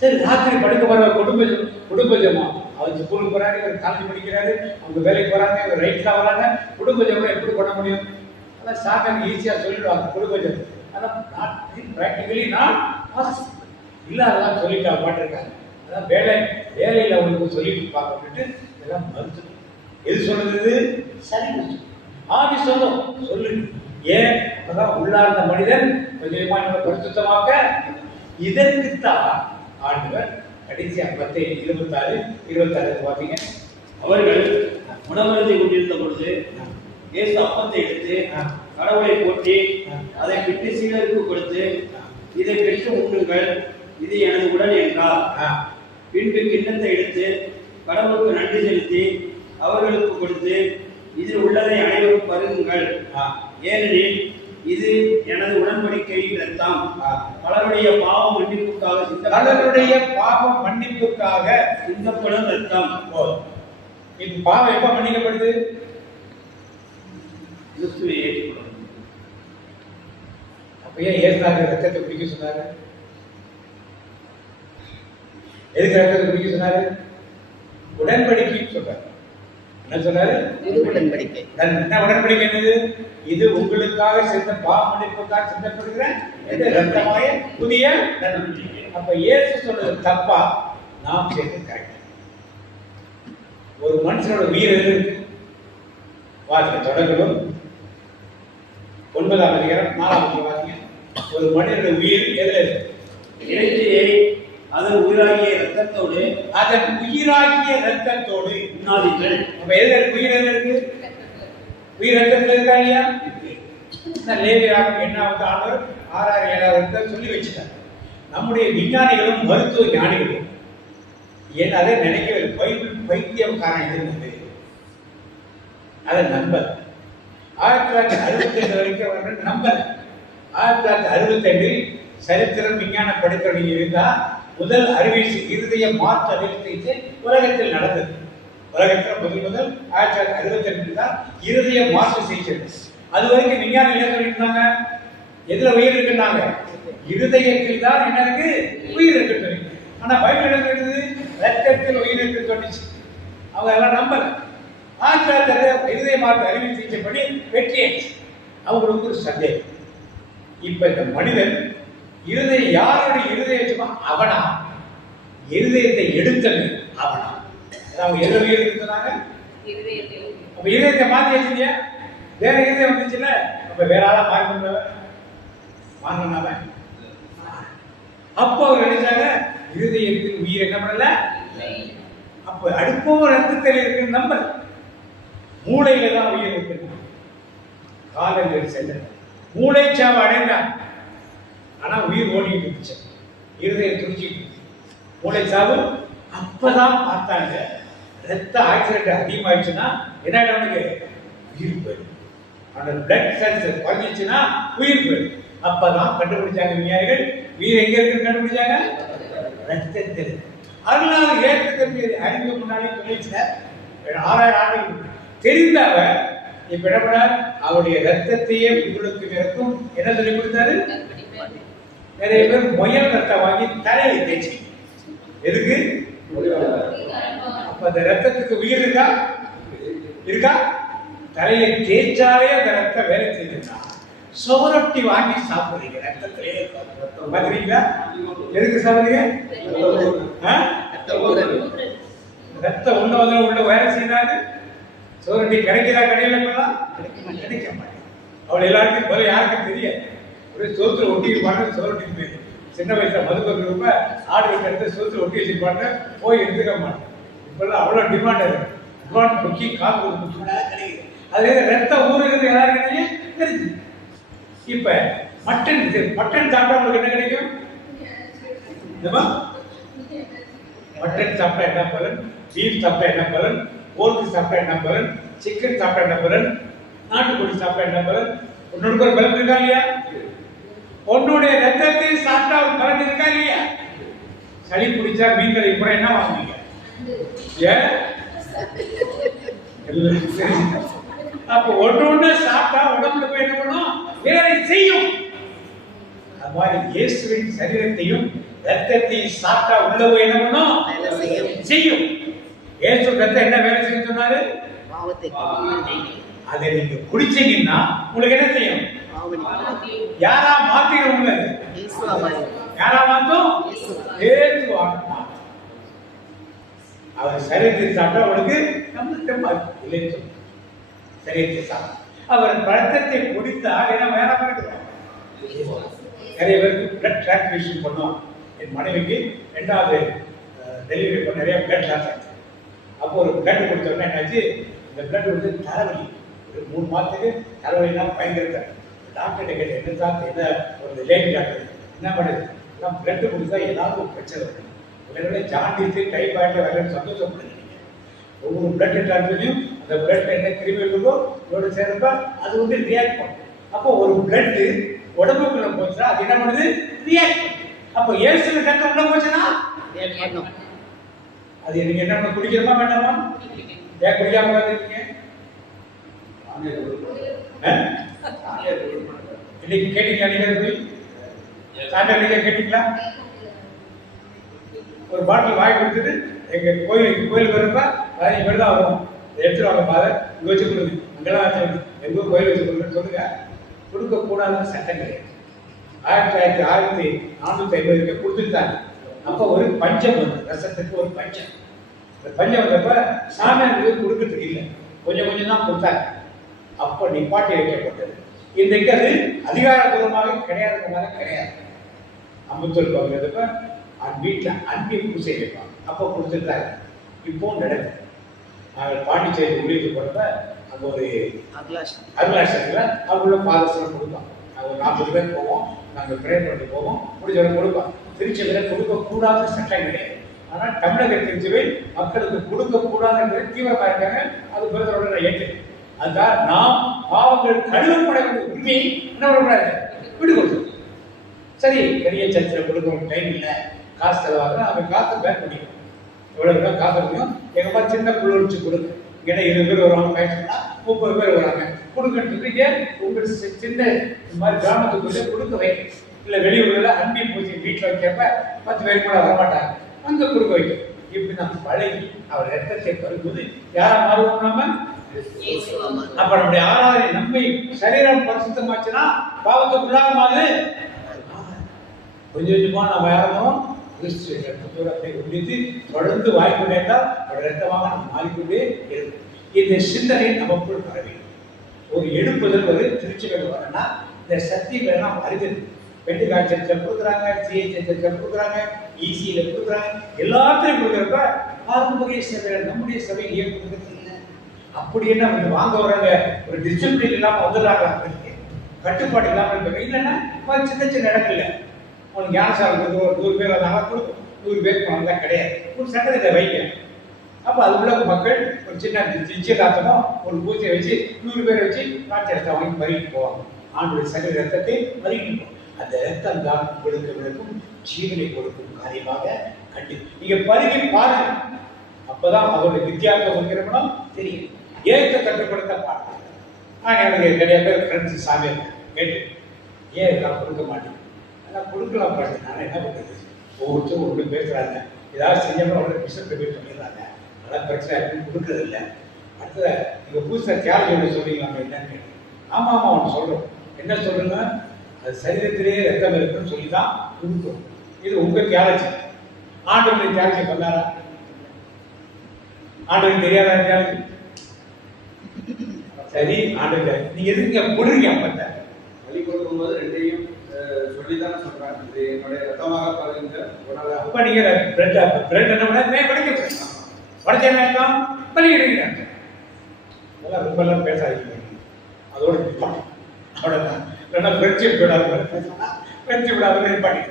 சரி, ராத்திரி படுக்க போற குடும்ப ஜெபம். அவர் ஸ்கூலுக்கு போறாரு, இவர் காலேஜ் படிக்கிறாரு, அவங்க வேலைக்கு போறாங்க, இவர் ரைட்ல வராங்க. குடும்ப ஜெபம் எப்படி பண்ண முடியும்? அதான் சாக்காங்க ஈஸியாக சொல்லிடுவாங்க குடும்ப ஜெபம். ஆனால் ப்ராக்டிகலி நான் இல்லை, அதெல்லாம் சொல்லிட்டு பாட்டிருக்காங்க. அதான் வேலையில் அவங்களுக்கு சொல்லிட்டு இருப்பாங்க அப்படின்ட்டு இதெல்லாம் மறுத்து. எது சொல்றது? சரி, ஆவி சொல்லும், சொல்லு. ஏன்? அப்பதான் உள்ளார்ந்த மனிதன் கொஞ்சமா நம்ம பரிசுத்தமாக்க. இதற்குத்தான் ஆண்டவர் கடைசி 26 பார்த்தீங்க. அவர்கள் உணவருந்தி கொண்டிருந்த பொழுது இயேசு அப்பத்தை எடுத்து கடவுளை போற்றி அதை பிட்டு சீடருக்கு கொடுத்து, இதை பெற்று உண்ணுங்கள், இது எனது உடல் என்றார். பின்பு கிண்ணத்தை எடுத்து கடவுளுக்கு நன்றி செலுத்தி அவர்களுக்கு கொடுத்து, இதில் உள்ளதை அனைவரும் பருகுங்கள், ஏனெனில் இது எனது உடன்படிக்கை இரத்தம், பலருடைய பாவ மன்னிப்புக்காக சிந்தப்படும் இரத்தம். இப்ப பாவம் எப்ப மன்னிக்கப்படுது? கிறிஸ்துவை ஏற்றுக்கொள்ளும். அப்ப ஏன் ஏசுனாரு ரத்தத்தை குடிக்க சொன்னாரு? எதுக்கு ரத்தத்தை குடிக்க சொன்னாரு? உடன்படிக்கைன்னு சொல்றாரு. என்ன சொன்னாரு? உடன்படிக்கை. என்ன உடன்படிக்கை? என்னது? இது உங்களுக்காக சிந்த பாவ மன்னிப்புக்காக சிந்தப்படுகிற ரத்தமாய புதிய உடன்படிக்கை. அப்ப இயேசு சொல்றது தப்பா? நாம் செய்து கரெக்ட். ஒரு மனுஷனோட உயிர் இருக்கு. வாசிக்க தொடங்கணும். 9ஆம் அதிகாரம் 4ஆம் வாசிங்க. ஒரு மனிதனுடைய உயிர் எதுல இருக்கு? இறைச்சியை அதன் உயிராகிய இரத்தத்தோடு உண்ணாதீர்கள். அப்ப எதுல இருக்கு? உயிர் எதுல இருக்கு? உயிர் ரத்தத்துல இருக்கா இல்லையா? லேவியராக என்ன ஆண்டவர் 6:7 சொல்லி வச்சுட்டார். நம்முடைய விஞ்ஞானிகளும் மருத்துவ ஞானிகளும் என்ன அதை நினைக்கவில்லை. பைபிள் பைத்தியக்காரன் இருந்தது, அதை நம்பர். 1962 வரைக்கும் அவர்கள் நம்பர். 1962 சரித்திரம் விஞ்ஞான படித்தவர்கள் இருந்தா முதல் அறுவை இருதய மாற்று அறுவை சிகிச்சை உலகத்தில் நடந்தது. உலகத்தில் முதல் 1962 தான் இருதய மாற்று சிகிச்சை. அது வரைக்கும் விஞ்ஞானம் என்ன சொல்லிட்டு, எதுல உயிர் இருக்குன்னாங்க? இருதயத்தில் தான் என்ன இருக்கு? உயிர் இருக்கு சொல்லி. ஆனா பைபிள் என்ன சொல்லுது? ரத்தத்தில் உயிர் இருக்கு சொல்லிச்சு. அவங்க எல்லாம் நம்பல. 1962 இருதய மாற்று அறுவை சிகிச்சை பண்ணி வெற்றியாச்சு. அவங்களுக்கு ஒரு சந்தேகம். இப்ப இந்த மனிதன் இருதயம் யாருடைய இருதயம் அவனா? இருதயத்தை எடுத்தது அவனா? அவங்க எதுல உயிர் இருக்குன்னாங்க? அப்ப இருதயத்தை மாத்தி வச்சிருந்தியா? வேற இருதயம் வந்துச்சுல்ல, அப்ப வேற ஆளா மாறினால அப்போ அவர் நினைச்சாங்க இருதயத்தில் உயிர் என்ன பண்ணல. அப்ப அடுப்பவும் ரத்தத்தில் இருக்கு நம்பர். மூளையில தான் உயிர் இருக்கு. காலங்கள் சென்ற மூளைச்சாவை அடைந்தான். ஆனா உயிர் ஓடிட்டு இருந்துச்சு, இருதயம் துடிச்சிட்டு. மூளைச்சாவு அப்பதான் பார்த்தாங்க. ரத்த ஆக்சிடென்ட் அதிகமாயிடுச்சுன்னா என்ன அவனுக்கு உயிர் போயிடும். அந்த பிளட் செல்ஸ் குறைஞ்சிச்சுன்னா உயிர் போயிடும். அப்பதான் கண்டுபிடிச்சாங்க விஞ்ஞானிகள், உயிர் எங்க இருக்குன்னு கண்டுபிடிச்சாங்க, ரத்தத்தில். அதனால ஏற்றுக்கிறது அறிவு முன்னாடி சொல்லிச்சுல 6000 ஆண்டுகள் தெரிந்தவ இப்ப என்ன பண்ணார்? அவருடைய ரத்தத்தையே உங்களுக்கு இருக்கும் என்ன சொல்லி கொடுத்தாரு? நிறைய பேர் முயல் ரத்தம் வாங்கி தலையில தேய்ச்சி. எதுக்கு? அப்ப அந்த ரத்தத்துக்கு உயிர் இருக்கா? இருக்கா? தலையில தேய்ச்சாலே அந்த ரத்தம் வேலை செய்யுதுன்னா சுவரொட்டி வாங்கி சாப்பிடுறீங்க. ரத்தத்திலே பாக்குறீங்களா? எதுக்கு சாப்பிடுறீங்க? ரத்தம் உள்ள வேலை செய்யாது. சுவரொட்டி கிடைக்கிறா? கடையில் கிடைக்க மாட்டேன். அவள் எல்லாருக்கும் போல யாருக்கும் தெரியாது. ஒரு சோத்துல ஒட்டிட்டு சுவரொட்டி சின்ன வயசுல மதுக்கு ரொம்ப ஆடு வெட்ட எடுத்து சூத்து ஒட்டி வச்சிருப்பாங்க, போய் எடுத்துக்க மாட்டேன். இப்பெல்லாம் அவ்வளோ டிமாண்ட் இருக்கு. அட்வான்ஸ் புக்கிங் காசு கிடைக்குது. அதுல ரத்தம் ஊறுகிறது எல்லாருக்குமே தெரிஞ்சு. இப்ப மட்டன் சாப்பிட்டா உங்களுக்கு என்ன கிடைக்கும்? மட்டன் சாப்பிட்டா என்ன பலன், பீஃப் சாப்பிட்டா என்ன பலன், போர்க்கு சாப்பிட்டா என்ன பலன், சிக்கன் சாப்பிட்டா என்ன பலன், நாட்டுக்கோழி சாப்பிட்டா என்ன பலன்? உன்னோட ஒரு பலன் இருக்கா இல்லையா? உன்னுடைய ரத்தத்தை சாப்பிட்டா ஒரு பலன் இருக்கா இல்லையா? சளி பிடிச்சா மீன் கறி கூட என்ன வாங்குவீங்க? ஏன்? அப்ப ஒன்று சாப்பிட்டா உடம்புல போய் என்ன பண்ணும்? வேலை செய்யும். அது மாதிரி இயேசுவின் சரீரத்தையும் ரத்தத்தையும் சாப்பிட்டா உள்ள போய் என்ன பண்ணும்? செய்யும். இயேசு ரத்தம் என்ன வேலை செய்ய சொன்னாரு? அதை நீங்க குடிச்சீங்கன்னா உங்களுக்கு என்ன செய்யும்? யாரா மாத்திரும்? யாரா மாத்தும்? அவர் சரீரத்தை சாப்பிட்டா அவளுக்கு இல்லைன்னு சரீரத்தை சாப்பிட்டா அவர் ரத்தத்தை குடித்தால் என்ன வேற இருக்கிறோம். நிறைய பேருக்கு பிளட் டிரான்ஸ்ஃபியூஷன் பண்ணுவோம். என் மனைவிக்கு 2வது டெலிவரி அப்போ நிறைய பிளட் லாஸ் ஆச்சு. அப்போ ஒரு பிளட் கொடுத்தோம்னா என்னாச்சு, இந்த பிளட் வந்து தலைவலி, ஒரு 3 மாதத்துக்கு தலைவலினா பயங்கர. டாக்டர்கிட்ட கேட்டு என்ன சாப்பிட்டு என்ன ஒரு லேடி டாக்டர் என்ன பண்ணுது, எல்லாம் பிளட் கொடுத்தா ஏதாவது ஒரு பிரச்சனை வருது. உடனே ஜாண்டிஸு டைபாய்டு வரலன்னு சந்தோஷப்படுறீங்க. ஒவ்வொரு பிளட் டிரான்ஸ்ஃபியூஷனையும் அந்த பிளட் என்ன கிருமி இருக்கோ இதோட சேர்ந்தா அது வந்து ரியாக்ட் பண்ணும். அப்போ ஒரு பிளட் உடம்புக்குள்ள போச்சுன்னா அது என்ன பண்ணுது? ரியாக்ட் பண்ணும். அப்போ ஏசுல ரத்தம் உள்ள போச்சுன்னா அது நீங்க என்ன பண்ண, குடிக்கிறமா வேண்டாமா? ஏன் குடிக்காம இருக்கீங்க? இன்னைக்கு கேட்டீங்களா? நீங்க போய் சாயந்தரம் நீங்க கேட்டீங்களா? ஒரு பாட்டில் வாங்கி கொடுத்துட்டு எங்க கோயிலுக்கு வரப்ப இவர் தான் வரும், எடுத்துட்டு வாங்க பாதை இங்க வச்சு கொடுங்க, அங்கெல்லாம் வச்சு எங்க கோயில் வச்சு கொடுங்கன்னு சொல்லுங்க. கொடுக்க கூடாதுன்னு சட்டம் கிடையாது. 1450 கொடுத்துட்டாங்க. அப்போ ஒரு பஞ்சம் வந்து ரசத்துக்கு ஒரு பஞ்சம். இந்த பஞ்சம் வந்தப்ப சாமியாருக்கு கொடுக்கறதுக்கு இல்லை, கொஞ்சம் கொஞ்சம் தான் கொடுத்தாங்க. அப்போ நிப்பாட்டி வைக்கப்பட்டது. இன்றைக்கு அது அதிகாரபூர்வமாக கிடையாது. அம்பத்தூர் பகுதிப்ப வீட்டில் அன்பி பூசை வைப்பாங்க. அப்போ கொடுத்துட்டாங்க. இப்போ நடக்குது. நாங்கள் பாண்டிச்சேரி ஊழியத்துக்கு போகிறப்ப அங்கே ஒரு அருளாசனில் அவங்களோட பாதசனம் கொடுப்பாங்க. நாங்கள் ஒரு 40 பேர் போவோம், நாங்கள் பிரேயர் பண்ணிட்டு போவோம், முடிஞ்சவரை கொடுப்பாங்க. திருச்சபையில் கொடுக்கக்கூடாத சட்டம் கிடையாது. ஆனால் தமிழக திருச்சபை மக்களுக்கு கொடுக்கக்கூடாதுன்றது தீவிரமாக இருக்காங்க. அது பிறந்தோட நான் ஏற்று. அதுதான் நாம் பாவங்கள் கழுவப்பட வேண்டிய உரிமையை என்ன பண்ணக்கூடாது, விடு கொடுத்து. சரி, பெரிய சர்ச்சில் கொடுக்க டைம் இல்லை, காசு செலவாக அவன் காசை பேக் பண்ணிக்கணும். எவ்வளோ காசு இருக்கும்? எங்கள் மாதிரி சின்ன குழு வச்சு கொடுங்க. ஏன்னா 20 பேர் வருவாங்க, பேசினா 30 பேர் வராங்க. கொடுக்கறதுக்கு உங்களுக்கு சின்ன இந்த மாதிரி கிராமத்துக்குள்ளே கொடுக்க வைக்க. இல்லை வெளியூரில் அன்பி பூச்சி வீட்டில் வைக்கிறப்ப 10 பேர் கூட வரமாட்டாங்க, அங்கே கொடுக்க வைக்கும். இப்படி நம்ம பழகி அவர் ரத்தத்தை பருகுவது யாரா மாறுவோம்? நம்ம அப்ப நம்முடைய ஆராதனை நம்மை சரீரம் பரிசுத்தமாச்சுன்னா பாவத்துக்குள்ளாக கொஞ்சம் கொஞ்சமா நம்ம யாரும் கிறிஸ்துவ ரத்தத்தை உள்ளிட்டு தொடர்ந்து வாய்ப்பு என்றால் ரத்தமாக நம்ம மாறிக்கொண்டே இருக்கும். இந்த சிந்தனை நமக்குள் வர வேண்டும். ஒரு எடுப்புதல் ஒரு திருச்சிகள் வரனா இந்த சக்திகள் எல்லாம் அறிந்தது. பெண்டுகால் சர்ச்சில் கொடுக்குறாங்க, சிஐ சர்ச்சில் கொடுக்குறாங்க, ஈசியில கொடுக்குறாங்க, எல்லாத்தையும் கொடுக்குறப்ப பாரம்பரிய சபையில் நம்முடைய சபையில் ஏன் கொடுக்குறது இல்லை? அப்படி என்ன வாங்க வராங்க, ஒரு டிசிப்ளின் இல்லாமல் வந்துடுறாங்க, கட்டுப்பாடு இல்லாமல் இருப்பாங்க. இல்லைன்னா சின்ன சின்ன இடங்கள்ல உனக்கு ஞானசாரம் கொடுக்கும், ஒரு 100 பேர் வந்தாங்க கொடுக்கும், 100 பேருக்கு வந்தால் கிடையாது, ஒரு சட்டத்தை வைக்க. அப்போ அதுக்குள்ள மக்கள் ஒரு சின்ன நிச்சயதார்த்தமோ ஒரு பூஜையை வச்சு 100 பேரை வச்சு காட்சி ரத்தம் வாங்கி பறிக்கிட்டு போவாங்க. ஆண்டுடைய சரீர ரத்தத்தை பறிக்கிட்டு போவாங்க. அந்த ரத்தம் தான் கொடுக்கும் ஜீவனை கொடுக்கும் காரியமாக கண்டு நீங்க பருகி பாருங்க. அப்பதான் அதோட வித்தியாசம் இருக்கிறவனும் தெரியும். ஏற்க கட்டுப்படுத்த பாருங்க. எனக்கு நிறைய பேர் ஃப்ரெண்ட்ஸ் சாமியார் கேட்டு ஏன் நான் கொடுக்க மாட்டேன், ஆனால் கொடுக்கலாம் பாருங்க. நான் என்ன பண்ணுறது, ஒவ்வொருத்தரும் ஒன்று பேசுகிறாங்க, ஏதாவது செஞ்சோம்னா உடனே பிஷப் போய் சொல்லிடுறாங்க, அதெல்லாம் பிரச்சனை இருக்குன்னு கொடுக்குறது இல்லை. அடுத்தது நீங்கள் புதுசாக தியாகி சொல்லிங்களாங்க என்னன்னு கேட்டு, ஆமாம் அவன் சொல்கிறோம். என்ன சொல்லுங்க, அது சரீரத்திலேயே ரத்தம் இருக்குன்னு சொல்லி தான் கொடுக்கும். இது உங்கள் தியாகி. ஆண்டவனுடைய தியாகி பண்ணாரா? ஆண்டவனுக்கு தெரியாதா தியாகி? சரி, ஆண்டவன் நீங்க எதுக்கு கொடுங்க? அப்ப பலி கொடுக்கும்போது ரெண்டையும் சொல்லித்தானே சொல்றாங்க, இது என்னுடைய ரத்தமாக பருகின்ற உணவு. அப்ப நீங்க பிரெட் என்ன பண்ண படிக்க படிச்சா பலியிடுங்க. அதெல்லாம் ரொம்ப எல்லாம் பேசாதீங்க. அதோட அவ்வளவுதான். ஃப்ரெண்ட்ஷிப் விடாது நிப்பாட்டி.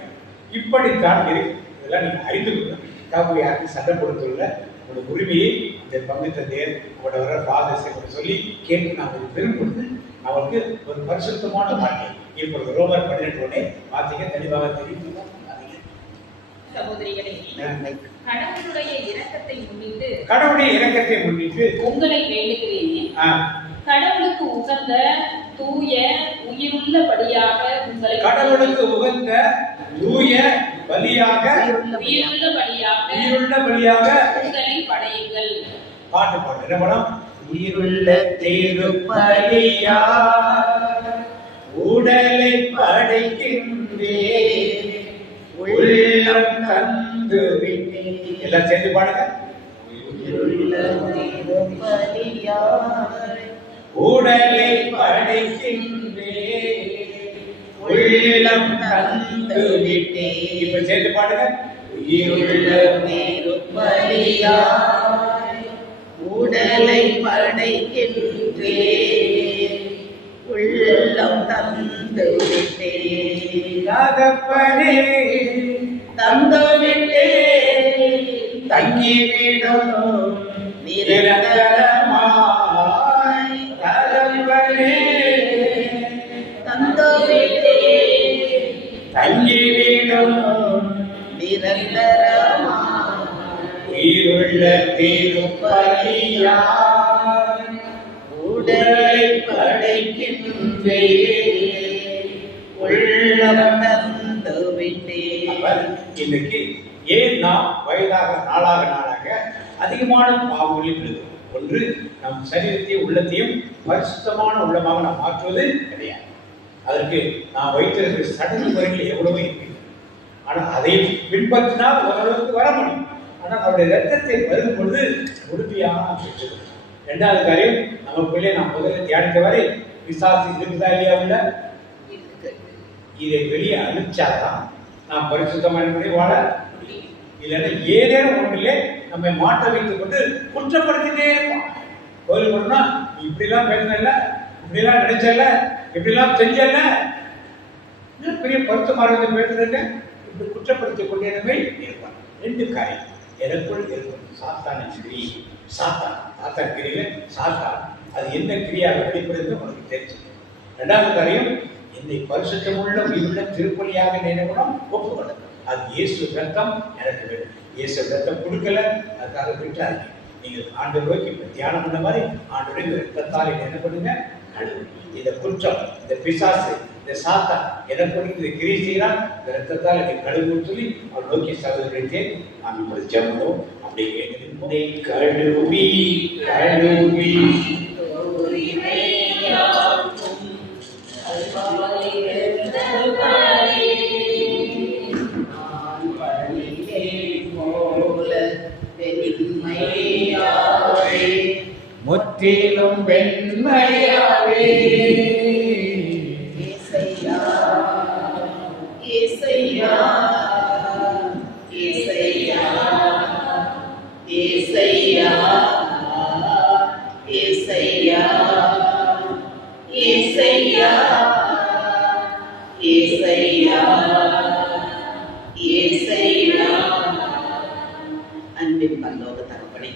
இப்படித்தான் இருக்கு. இதெல்லாம் நீங்க அறிந்து கொள்ள காப்பு யாருக்கு சண்டை கொடுத்துள்ள உங்களோட உரிமையை இந்த பங்கு தந்தையர் உங்களோட வர பாதத்தை சொல்லி கேட்டு நான் விரும்புவது அவருக்கு ஒரு பரிசுத்தமான வாழ்க்கை. இப்பொழுது ரோமர் 12 வார்த்தைங்க தெளிவாக தெரிவித்து சகோதரிகளே, கடவுளுடைய இரக்கத்தை முன்னிட்டு உங்களை வேண்டுகிறேன். கடவுளுக்கு உகந்த தூய உயிருள்ள பலியாக உங்களை உங்களை படையுங்கள். பாட்டு பாடு என்ன படம்? உயிருள்ள திருப்பலியா உடலை படைக்கின்றே உள்ளம் தந்து விட்டேன். எல்லாம் சேர்ந்து பாடுங்க. உயிருள்ள திருப்பலியா உடலை படைக்கின்றே உள்ளம் தந்து விட்டேன். இப்ப சேர்ந்து பாடுங்க. உயிருள்ள திருப்பலியா உடலை படைக்கின்றே உள்ளம் தந்து விட்டேன். தகப்பனே தந்து விட்டேன் தங்கிவிடும் நிரந்தரமாய். தகப்பனே தந்து விட்டேன் தங்கிவிடும் நிரந்தரமாய். உயிருள்ள திருப்பலியா உடலை படைக்கின்றே உள்ளம் தந்து விட்டேன். இன்னைக்கு ஏன் நாம் வயதாக நாளாக அதிகமான பாவங்களில் விழுகிறோம்? ஒன்று, நம் சரீரத்தையும் உள்ளத்தையும் பரிசுத்தமான உள்ளமாக நாம் மாற்றுவது கிடையாது. அதற்கு நாம் வைத்திருக்கிற சடங்கு முறைகள் எவ்வளவோ இருக்கு. ஆனால் அதை பின்பற்றினால் ஓரளவுக்கு வர முடியும். ஆனால் அவருடைய ரத்தத்தை பருகும் பொழுது உறுதியாக நாம் பெற்றுக்கிறோம். இரண்டாவது காரியம், நமக்குள்ளே நாம் முதல்ல தியானித்தவரை விசாசி இருக்குதா இல்லையா உள்ள இதை வெளியே அழிச்சாதான் நாம் பரிசுத்தமான வாழ முடியும். இல்லைன்னா ஏதேனும் ஒன்றிலே நம்மை மாட்ட வைத்துக் கொண்டு குற்றப்படுத்திட்டே இருப்போம். கோயில் போனா நீ இப்படிலாம் பேசினல, இப்படிலாம் நினைச்சல, இப்படிலாம் செஞ்சல, பெரிய பருத்தமாக பேசுறதுங்க, இப்படி குற்றப்படுத்திக் கொண்டே இருப்பான். ரெண்டு காரியம் எனக்குள் இருக்கும். சாத்தானின் கிரி, சாத்தான் கிரியில சாத்தான் அது என்ன கிரியாக வெளிப்படுது உனக்கு தெரிஞ்சு. இரண்டாவது காரியம், என்னை பரிசுத்தமுள்ள உயிருள்ள திருப்பலியாக நினைவுடன் ஒப்புக்கொள்ளும். அது இயேசு ரத்தம் எனக்கு வேணும். இயேசு ரத்தம் கொடுக்கல, அதுக்காக விட்டாருங்க. நீங்க ஆண்டவர் நோக்கி தியானம் பண்ண மாதிரி ஆண்டவரை இந்த ரத்தத்தால் என்ன பண்ணுங்க, கழுவு. இந்த குற்றம், இந்த பிசாசு, இந்த சாத்தான் எனக்கு இந்த கிரி செய்யறான், இந்த ரத்தத்தால் என்னை கழுவுன்னு சொல்லி அவர் நோக்கி சகோதரத்தை நாம் இப்பொழுது ஜெபம் அப்படி கழுவி கழுவி முற்றிலும் வெண்மையாவே இசையா இசையா இசையா இசையா இசையா இசையா இசையா இசையா. அன்பின் பரலோக தகப்பனே,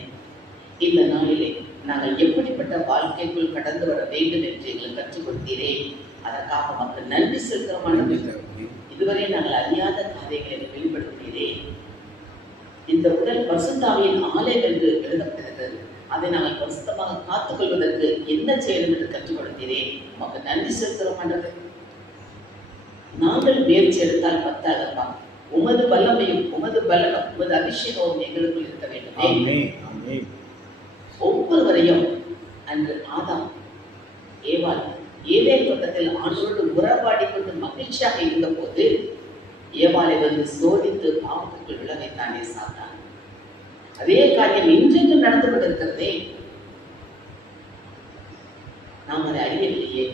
இந்த நாளிலே நாங்கள் எப்படிப்பட்ட வாழ்க்கைக்குள் கடந்து வர வேண்டும் என்று எங்களுக்கு கற்றுக் கொடுத்தீரே, அதற்காக மக்கள் நன்றி செலுத்துகிறோம். இதுவரை நாங்கள் அறியாத காரியங்களை வெளிப்படுத்தீரே. இந்த உடல் பரிசுத்தாவியின் ஆலயம் என்று எழுதப்படுகிறது. அதை நாங்கள் பரிசுத்தமாக காத்துக் கொள்வதற்கு என்ன செய்யணும் என்று கற்றுக் கொடுத்தீரே, மக்கள் நன்றி செலுத்துகிறோம். நாங்கள் முயற்சி எடுத்தால் பத்தாதப்பா, உமது வல்லமையும் உமது பலனும் உமது அபிஷேகமும் எங்களுக்குள் இருக்க வேண்டும். ஒவ்வொருவரையும் அன்று ஆதாம் ஏவாள் ஏதேன் தோட்டத்தில் ஆண்டவரோடு உறவாடி கொண்டு மகிழ்ச்சியாக இருந்த போது ஏவாளை வந்து சோதித்து பாவத்துக்குள் விளைவைத்தானே சாத்தான். அதே காரியம் இன்றைக்கு நடந்து கொண்டிருக்கிறதே, நாம் அதை அறியவில்லையே.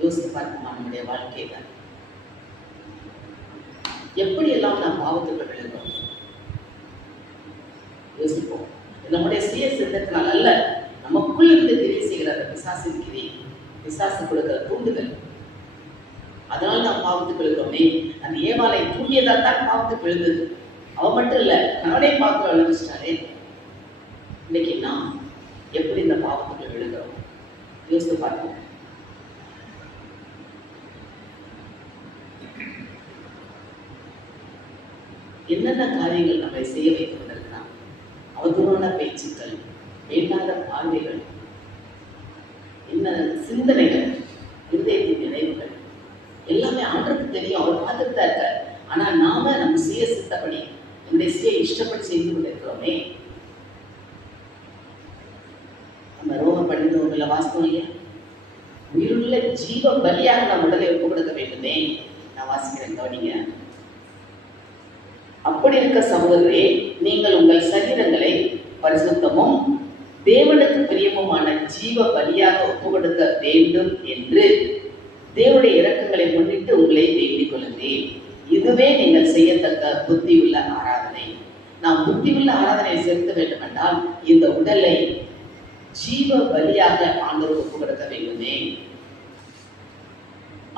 யோசித்து பார்க்குமா நம்முடைய வாழ்க்கை தான். எப்படியெல்லாம் நாம் பாவத்துக்குள் விழுகிறோம் யோசிப்போம். நம்முடைய சுய சிந்தத்தினால் அல்ல, நமக்குள் இருந்து கிரியை செய்கிற அந்த பிசாசின் கிரி, பிசாசு கொடுக்கிற தூண்டுதல், அதனால நாம் பாவத்துக்கு விழுகிறோமே. அந்த ஏவாளை தூண்டியதால் தான் பாவத்துக்கு விழுந்தது. அவ மட்டும் இல்ல, கணவனை பார்த்து விழுந்துட்டாரே. இன்னைக்கு நாம் எப்படி இந்த பாவத்துக்கு விழுகிறோம் யோசித்து பார்ப்போம். என்னென்ன காரியங்கள் நம்மை செய்ய வைத்து கொண்டிருக்கிறான்? அவதூறான பேச்சுக்கள், வேண்டாத பார்வைகள், என்ன சிந்தனைகள், இருதயத்தின் நினைவுகள் எல்லாமே ஆண்டவருக்கு தெரியும். அவர் பார்த்துட்டு தான் இருக்கார். ஆனா நாம நம்ம சுய சித்தப்படி, நம்முடைய சுய இஷ்டப்படி செய்து கொண்டிருக்கிறோமே. நம்ம ரோம படித்தவங்கள வாசித்தோம் இல்லையா? உயிருள்ள ஜீவ பலியாக நாம் உடலை ஒப்பு கொடுக்க வேண்டுமே. நான் வாசிக்கிறேன், கவனிங்க. அப்படி இருக்க சகோதரரே, நீங்கள் உங்கள் சரீரங்களை பரிசுத்தமும் தேவனுக்கு பிரியமுமான ஜீவ பலியாக ஒப்பு கொடுக்க வேண்டும் என்று தேவனுடைய இரக்கங்களை முன்னிட்டு உங்களை வேண்டிக் கொள்கிறேன். இதுவே நீங்கள் செய்யத்தக்க புத்தியுள்ள ஆராதனை. நாம் புத்தியுள்ள ஆராதனை செலுத்த வேண்டும் என்றால் இந்த உடலை ஜீவ பலியாக ஆண்டவருக்கு ஒப்பு கொடுக்க வேண்டுமே.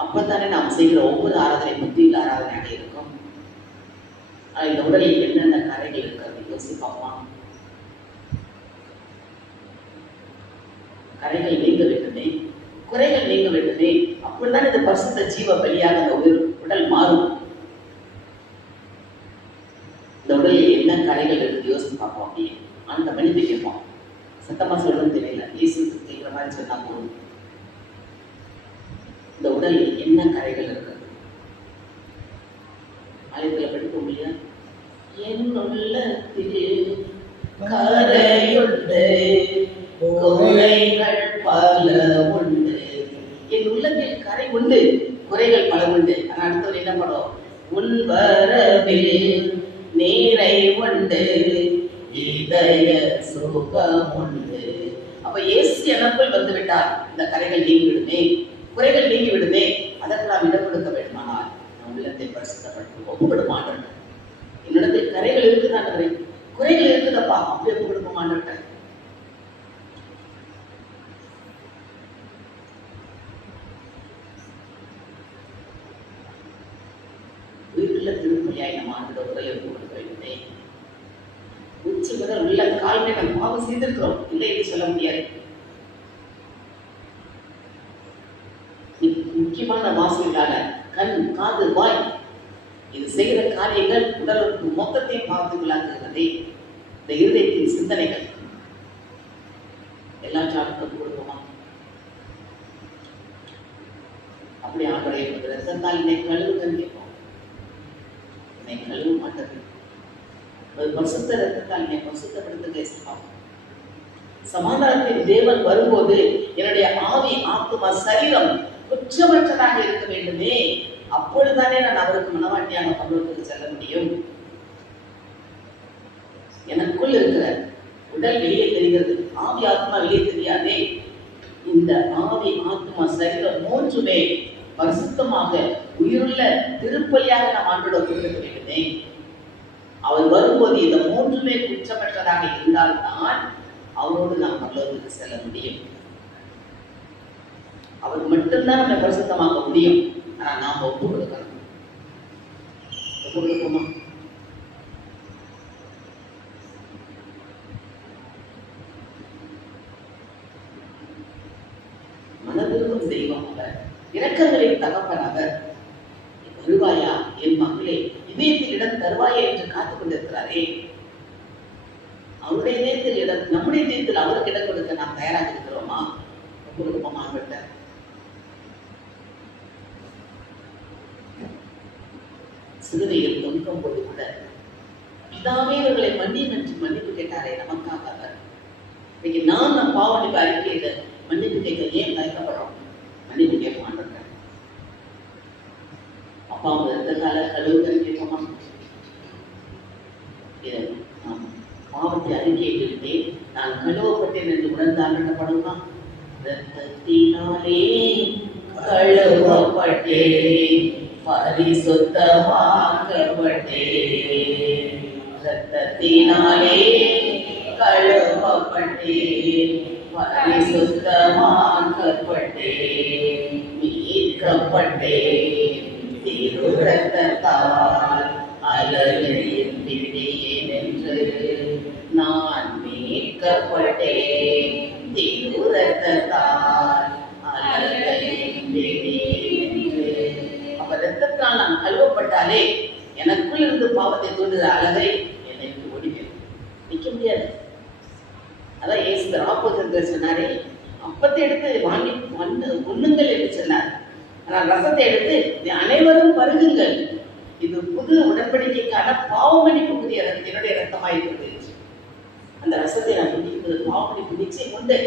அப்பதானே நாம் செய்கிற ஒவ்வொரு ஆராதனை புத்தியுள்ள ஆராதனையாக இருக்கும். இந்த உடலில் என்னென்ன கரைகள் இருக்கிறது யோசிப்பாமா? கரைகள் நீங்க வேண்டுமே, குறைகள் நீங்க வேண்டுமே. அப்படிதான் இந்த பரிசுத்த ஜீவ பலியாக அந்த உடல் மாறும். இந்த உடலில் என்ன கரைகள் இருக்கு யோசித்து பார்ப்போம். அப்படியே அந்த மனித கேட்போம். சத்தமா சொல்லணும்னு தெரியல, இயேசு கேட்கிற மாதிரி சொன்னா போதும். இந்த உடலில் என்ன கரைகள் இருக்கிறது? ஆலயத்துல படிப்போம் இல்லையா? என்னுள்ளத்தில் கரையுண்டு, குறைகள் பல உண்டு. என் உள்ளத்தில் கரை உண்டு, குறைகள் பல உண்டு. ஆனா அடுத்தவர் என்ன பண்ணும்? உன் வரவில் நீரை உண்டு, இதய சுகம் உண்டு. அப்ப இயேசு எனக்குள் வந்து விட்டால் இந்த கரைகள் நீங்கி விடுமே, குறைகள் நீங்கி விடுமே. அதற்கு நாம் இடம் கொடுக்க வேண்டுமானால் நம் உள்ளத்தை பரிசுத்தப்படுத்த ஒப்புக்கொடுக்க மாட்டேன். என்னிடத்தில் கரைகள் இருக்குதாண்டவரே, குறைகள் இருக்குதப்பா, அப்படி ஒப்பு கொடுக்க மாட்டேன். உயிருள்ள திருப்பலியாய் நம்ம ஆண்டோட உடலை ஒப்பு கொடுக்க வேண்டுமே. உச்சி முதல் உள்ள கால்களை நம்ம பாவம் செய்திருக்கிறோம், இல்லை என்று சொல்ல முடியாது. முக்கியமான வாசல்களான கண், காது, வாய், இது செய்கிற காரியங்கள் உடலுக்கு மொத்தத்தையும் பாவத்துக்குள்ளாக்குகிறதே. இந்த இருதயத்தின் சிந்தனைகள் எல்லாற்றாலும் கொடுக்குமா? அப்படி ஆண்டவரே ரத்தத்தால் என்னை கழுவுங்கன்னு கேட்போம். என்னை கழுவ மாட்டது. பரிசுத்த ரத்தத்தால் என்னை பரிசுத்தப்படுத்த. சமாதானத்தின் தேவன் வரும்போது என்னுடைய ஆவி, ஆத்துமா, சரீரம் குற்றமற்றதாக இருக்க வேண்டுமே. அப்பொழுதுதானே நான் அவருக்கு மனவாட்டியாக பரலோகத்துக்கு செல்ல முடியும். எனக்குள் இருக்கிற உடல் வெளியே தெரிகிறது, ஆவி ஆத்மா வெளியே தெரியாதே. இந்த ஆவி, ஆத்மா, சரீரம் மூன்றுமே பரிசுத்தமாக உயிருள்ள திருப்பலியாக நாம் ஆண்டோட கொடுக்க வேண்டுமே. அவர் வரும்போது இந்த மூன்றுமே குற்றமற்றதாக இருந்தால்தான் அவரோடு நாம் பரலோகத்துக்கு செல்ல முடியும். அவர் மட்டும்தான் நம்மை பரிசுத்தமாக்க முடியும். ஆனா நாம ஒப்பு கொடுக்கணும். ஒப்பு கொடுப்போமா? மனதிற்கும் செய்வோம். அவர் இரக்கங்களின் தகப்பன். அவர் வருவாயா என் மகளே, இதயத்தில் இடம் தருவாயா என்று காத்துக் கொண்டிருக்கிறாரே. அவருடைய இதயத்தில் இடம், நம்முடைய இதயத்தில் அவருக்கு இடம் கொடுக்க நாம் தயாராக இருக்கிறோமா? ஒப்பு கொடுப்போமா? அவர்கிட்ட சிறுவையில் தொங்கும் போது கூட பிதாவே இவர்களை மன்னியும் என்று மன்னிப்பு கேட்டாரே நமக்காக. அவர் இன்னைக்கு நான் நம் பாவனிப்பு அறிக்கையில மன்னிப்பு கேட்க ஏன் தயக்கப்படுறோம்? மன்னிப்பு கேட்க மாட்டேன். அப்பா அவங்க இருந்ததால கழுவுகள் கேட்போமா? நாம் பாவத்தை அறிக்கையிட்டேன், நான் கழுவப்பட்டேன் என்று உணர்ந்தால் என்னப்படுமா? ரத்தத்தினாலே கழுவப்பட்டேன், பரிசுத்தமாக்கப்பட்டேன், இரத்தத்தினாலே கழுவப்பட்டேன், பரிசுத்தமாக்கப்பட்டேன், மீட்கப்பட்டேன், திரு இரத்தத்தால் அலறியின் பிடியேன் என்று நான் மீட்கப்பட்டேன், திரு இரத்தத்தால் அலறியின் பிடியேன் என்று. அப்ப இரத்தத்தால் நான் கழுவப்பட்டாலே எனக்குள் இருந்து பாவத்தை தூண்டுகிற அழகை என்னை விட்டு ஓடிவேன், நிற்க முடியாது. அதான் இயேசு ஆப்போசிட்ல சொன்னாரே, அப்பத்தை எடுத்து வாங்கி உண்ணுங்கள் என்று சொன்னார். ஆனால் ரசத்தை எடுத்து அனைவரும் பருகுங்கள், இது புது உடன்படிக்கைக்கான பாவமன்னிப்புக்குரிய என்னுடைய ரத்தமாக இருக்கிறது. அந்த ரசத்தை நான் குடிக்கும்போது பாவமன்னிப்பு நிச்சயம் உண்டு.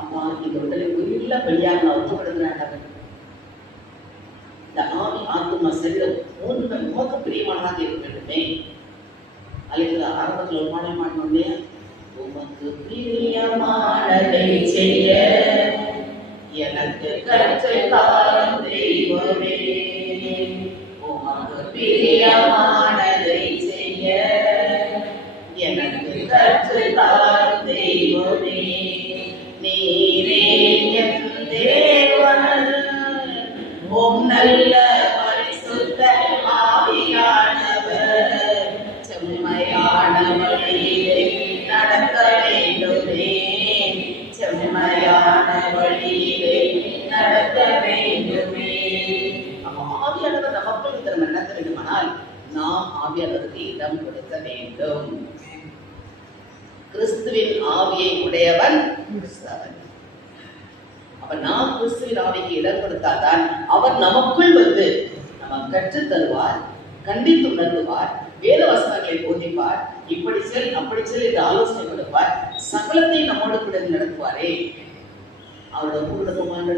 அம்மா இந்த உடலை உயிருள்ள பலியாக நான் ஒத்துப்படுகிறேன். இந்த ஆவி ஆத்மா சரீரம் மூன்று நோக்க பிரியமானதாக இருக்க வேண்டுமே. அல்லது ஆரம்பத்தில் ஒரு பாடல் பாடணும்னே, உமக்கு பிரியமானதை செய்ய எனக்கு கற்றுத் தாரும் தெய்வமே, உமக்கு பிரியமானதை செய்ய எனக்கு கற்றுத் தாரும் தெய்வமே, நீரே என் தேவன், உம் நல்ல பரிசுத்த ஆவியானவர் செம்மையான வழியிலே நடக்க வேண்டுமே, செம்மையான வழியிலே நடக்க வேண்டுமே. ஆவியானவர் நமக்குள் இதை நடத்த வேண்டுமானால் நாம் ஆவியானவருக்கு இடம் கொடுக்க வேண்டும். கிறிஸ்துவின் ஆவியை உடையவன் கிறிஸ்தவன். அப்ப நாம் கிறிஸ்துவின் ஆவிக்கு இடம் கொடுத்தால்தான் அவர் நமக்குள் வந்து நம்ம கற்றுத் தருவார், கண்டித்து உணர்த்துவார், வேத வசனங்களை போதிப்பார், இப்படி செல் அப்படி செல் என்று ஆலோசனை கொடுப்பார், சகலத்தையும் நம்மோடு கூட நடத்துவாரே. அவரோட பூர்ணமான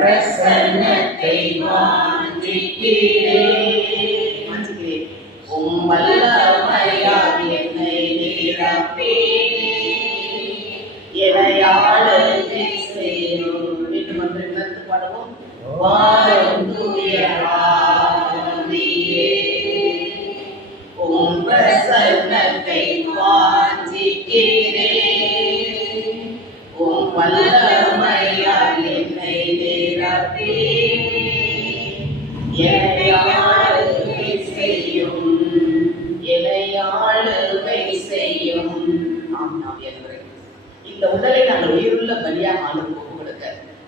பிரசன்னத்தை வாஞ்சிக்கிறேன், உம் வல்லமையால் என்னை நிரப்பி எனையாளுகை செய்யும். மீண்டும் வந்து நிறுத்து பாடுவோம். வாரும் தூய ஆவியே, உம் பிரசன்னத்தை வாஞ்சிக்கிறேன், உம் வல்லமையால் என்னை நிரப்பி எனையாளுகை செய்யும், எனையாளுகை செய்யும். இந்த உடலை நாங்கள் உயிருள்ள பலியாக ஆளுக்கு ஒப்பு கொடுக்க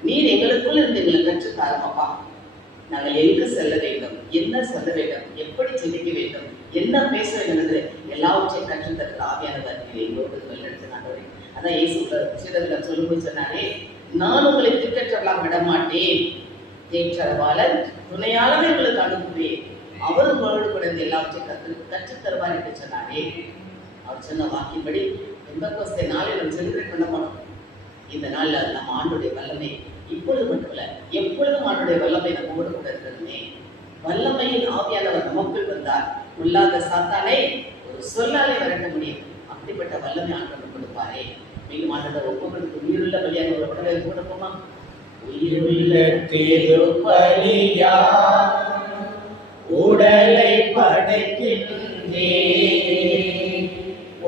நீர் எங்களுக்குள் இருந்து எங்களை கற்றுத்தாருமாப்பா. நாங்கள் எங்கு செல்ல வேண்டும், என்ன சொல்ல வேண்டும், எப்படி சிந்திக்க வேண்டும், என்ன பேச வேண்டும் என்று எல்லாவற்றையும் கற்றுத்தர ஆவியானவர் எங்களோடு வழிநடத்தினார். அதான் இயேசு சீடர்கள் சொல்லும்போது சொன்னாரே, நான் உங்களை திட்டற்றெல்லாம் விட மாட்டேன், தேற்றரவாளர் துணையாளர் எங்களுக்கு அனுப்புவேன், அவர் உங்களோடு கூட எல்லாவற்றையும் கற்றுத்தருவார் என்று சொன்னாரே. அவர் சொன்ன வாக்கின்படி பெந்தெகோஸ்தே நாளை நம்ம செலிப்ரேட் பண்ண போனோம். இந்த நாள்ல நம்ம ஆண்டுடைய வல்லமை இப்பொழுது மட்டுமல்ல எப்பொழுதும் ஆண்டுடைய வல்லமை நம்மோடு கூட இருக்கிறதுமே. வல்லமையின் ஆவியானவர் நமக்குள் வந்தார், உள்ளாத சாத்தானை ஒரு சொல்லாலே விரட்ட முடியும். அப்படிப்பட்ட வல்லமை ஆண்டவர் கொடுப்பாரே. மீண்டும் ஆண்டவர் ஒவ்வொருவருக்கு உயிருள்ள பலியாக ஒரு உடலை கொடுப்போமா? உயிருள்ள திருப்பலியா உடலை படைக்கின்றேன்,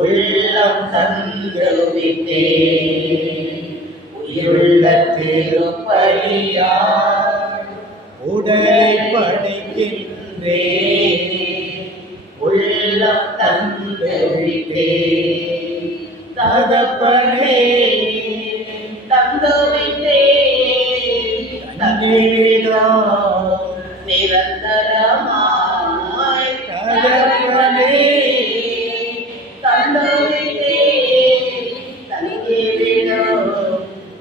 உள்ளம் தந்து விட்டேன். உயிருள்ள திருப்பலியா உடலை படைக்கின்றேன், உள்ளம் தந்து விட்டேன். தகப்பனே தந்து விட்டேன், நிரந்தரமாய் தகப்பனே தந்து விட்டேன்,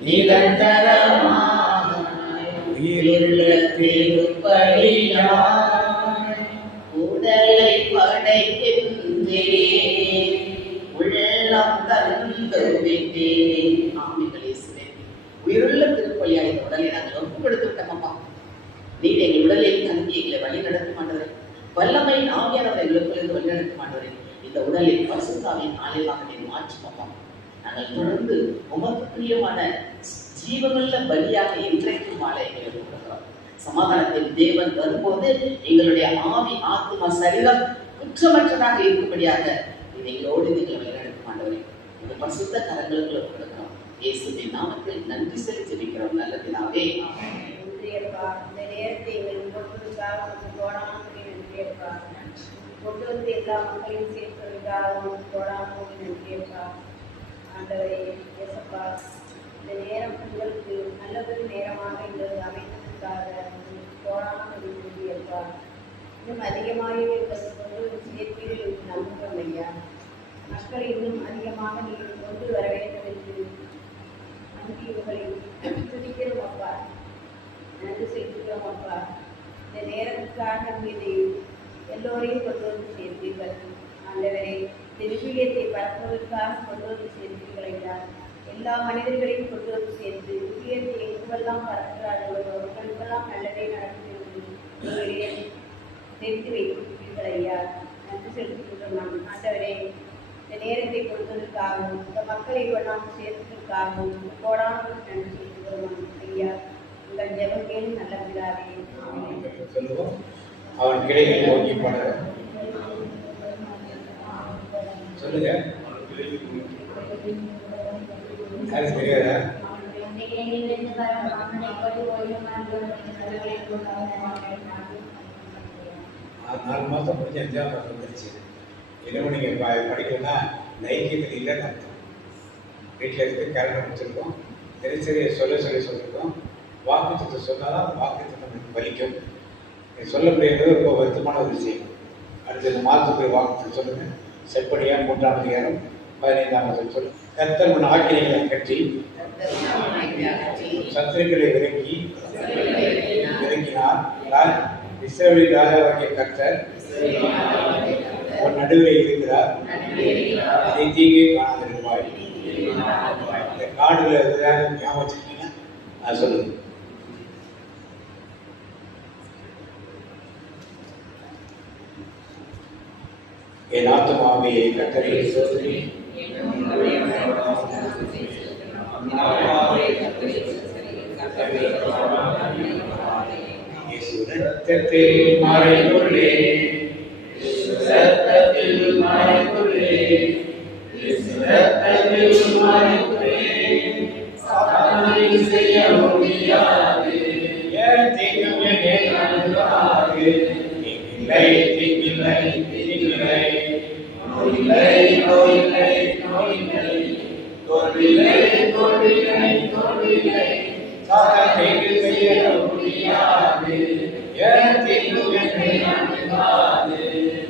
நிரந்தரமாய் உயிருள்ள திருப்பலியாய் உடலை படைக்கின்றேன், உள்ளம் தந்து விட்டேன். ஆமென். இயேசுவே, உயிருள்ள திருப்பலியாய் இந்த உடலை நாங்கள் ஒப்பு கொடுத்து விட்டோமப்பா. நீர் எங்கள் உடலில் தங்கி எங்களை வழி நடத்த மாட்டவரே. வல்லமையின் ஆவியானவர் எங்களுக்குள்ள வழி நடத்த மாட்டவரே. இந்த உடலில் பரிசுத்தாவின் ஆலயமாக நீர் மாற்றுவோம். நாங்கள் தொடர்ந்து உமக்கு பிரியமான ஜீவனுள்ள பலியாக இன்றைக்கு மாலை எங்களுக்கு கொடுக்கிறோம். சமாதானத்தின் தேவன் வரும்போது எங்களுடைய ஆவி ஆத்மா சரீரம் குற்றமற்றதாக இருக்கும்படியாக எங்களோடு எங்களை வழிநடத்த மாட்டவரே. இந்த பரிசுத்த கரங்களுக்கு கொடுக்கிறோம். இயேசுவின் நாமத்தில் நன்றி செலுத்தி ஜெபிக்கிறோம் நல்ல பிதாவே. நன்றியப்பா. இந்த நேரத்தை எங்களுக்கு கொடுத்ததுக்காக உங்களுக்கு கோடான நன்றியப்பா. கொண்டு வந்து எல்லா மக்களையும் சேர்த்ததுக்காக உங்களுக்கு கோடான நன்றியப்பா. ஆண்டவரே இயேசப்பா, இந்த நேரம் உங்களுக்கு நல்லதொரு நேரமாக இருந்தது அமைந்ததற்காக உங்களுக்கு கோடான நன்றியப்பா. இன்னும் அதிகமாக கொண்டு சேர்ப்பீர்கள் நம்புகிறோம் ஐயா. மக்களை இன்னும் அதிகமாக நீங்கள் கொண்டு வர வேண்டும் என்று நன்றி உங்களை துதிக்கிறோம் அப்பா. நன்றி செலுத்துகிறோம் அப்பா. இந்த நேரத்துக்காக இதை எல்லோரையும் கொண்டு வந்து சேர்த்தீர்கள் ஆண்டவரே. இந்த விவிலியத்தை பரப்புவதற்காக கொண்டு வந்து சேர்த்தீர்கள் ஐயா. எல்லா மனிதர்களையும் கொண்டு வந்து சேர்த்து விவிலியத்தை எங்குவெல்லாம் பரப்புகிறார்களோ அவர்களுக்கெல்லாம் நல்லதே நடக்கிறது உங்களிடையே தெரிந்து வைத்திருக்கிறீர்கள் ஐயா. நன்றி செலுத்துகிறோம் நாம் ஆண்டவரே. இந்த நேரத்தை கொடுத்ததற்காகவும் இந்த மக்களை நாம் சேர்த்ததற்காகவும் கோடான நன்றி செலுத்துகிறோம் ஐயா. உங்கள் ஜெபம் கேளு நல்ல பிதாவே. சொல்லுவோம். அவன் கிளைகளை நோக்கி போன சொல்லுங்க. யாருக்கு தெரியாதா? 4 மாதம் முடிஞ்சு 5ஆம் மாதம் வந்துருச்சு. இன்னும் நீங்கள் படிக்கணும்னா லைக்கியத்தில் இல்லைன்னு அர்த்தம். வீட்டில் இருக்கு கேரளா வச்சுருக்கோம். தினசரி சொல்லியிருக்கோம். வாக்குத்தத்தை சொன்னால் தான் வாக்குத்தத்தம் நமக்கு பலிக்கும். சொல்ல முடியாது ரொம்ப வருத்தமான ஒரு விஷயம். அடுத்த இந்த மாதத்துக்கு வாக்குத்தத்தை சொல்லுங்கள். செப்படியா 3ஆம் அதிகாரம் 15ஆம் வசனம் சொல்லு. கர்த்தர் உன் ஆக்கினைகளை கட்டி சத்துருக்களை இறங்கினார். இஸ்ரவேலின் ராஜாவாகிய கர்த்தர் உன் நடுவில் இருக்கிறார். அதை தீங்கே காணாதிருப்பாய். இந்த காடுல ஞாபகம் வச்சிருக்கீங்க. அது சொல்லுங்க. என் ஆத்துமாவே கர்த்தரை ஸ்தோத்திரி. ரத்தத்தில் மறைந்துள்ளே செய்ய முடியாது.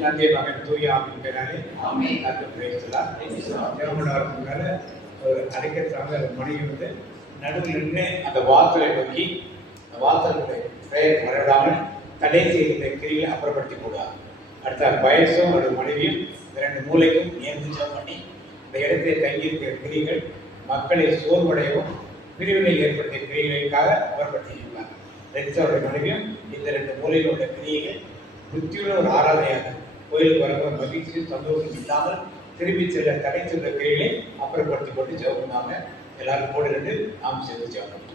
நன்றி மகன் தூய ஆவியின் பேராலே ஒரு அடைக்கத்தாங்க மனைவி வந்து நடுவில் நின்று அந்த வாசலை நோக்கி அந்த வாசலுடைய பெயர் வரவிடாமல் தடை செய்கிற கிரியை அப்புறப்படுத்தி கூடாது. அடுத்த வயசும் அவருடைய மனைவியும் 2 மூலைக்கும் நியமிச்சம் பண்ணி இந்த இடத்தை தங்கியிருக்கிற கிரிகள் மக்களை சோர்வடையவும் பிரிவினை ஏற்படுத்திய கிரியைகளுக்காக அப்புறப்படுத்தியிருக்கிறார். அவருடைய மனைவியும் இந்த 2 மூலையில் உள்ள கிரியைகள் புத்தியுள்ள ஒரு ஆராதனையாக கோயிலுக்கு வரப்போ மகிழ்ச்சியும் சந்தோஷம் இல்லாமல் திரும்பி செல்ல தடை சென்ற கிரிகளை அப்புறப்படுத்தி கொண்டு ஜெபம் எல்லாரும் போடுறது நாம் சேர்ந்து ஜெபம்.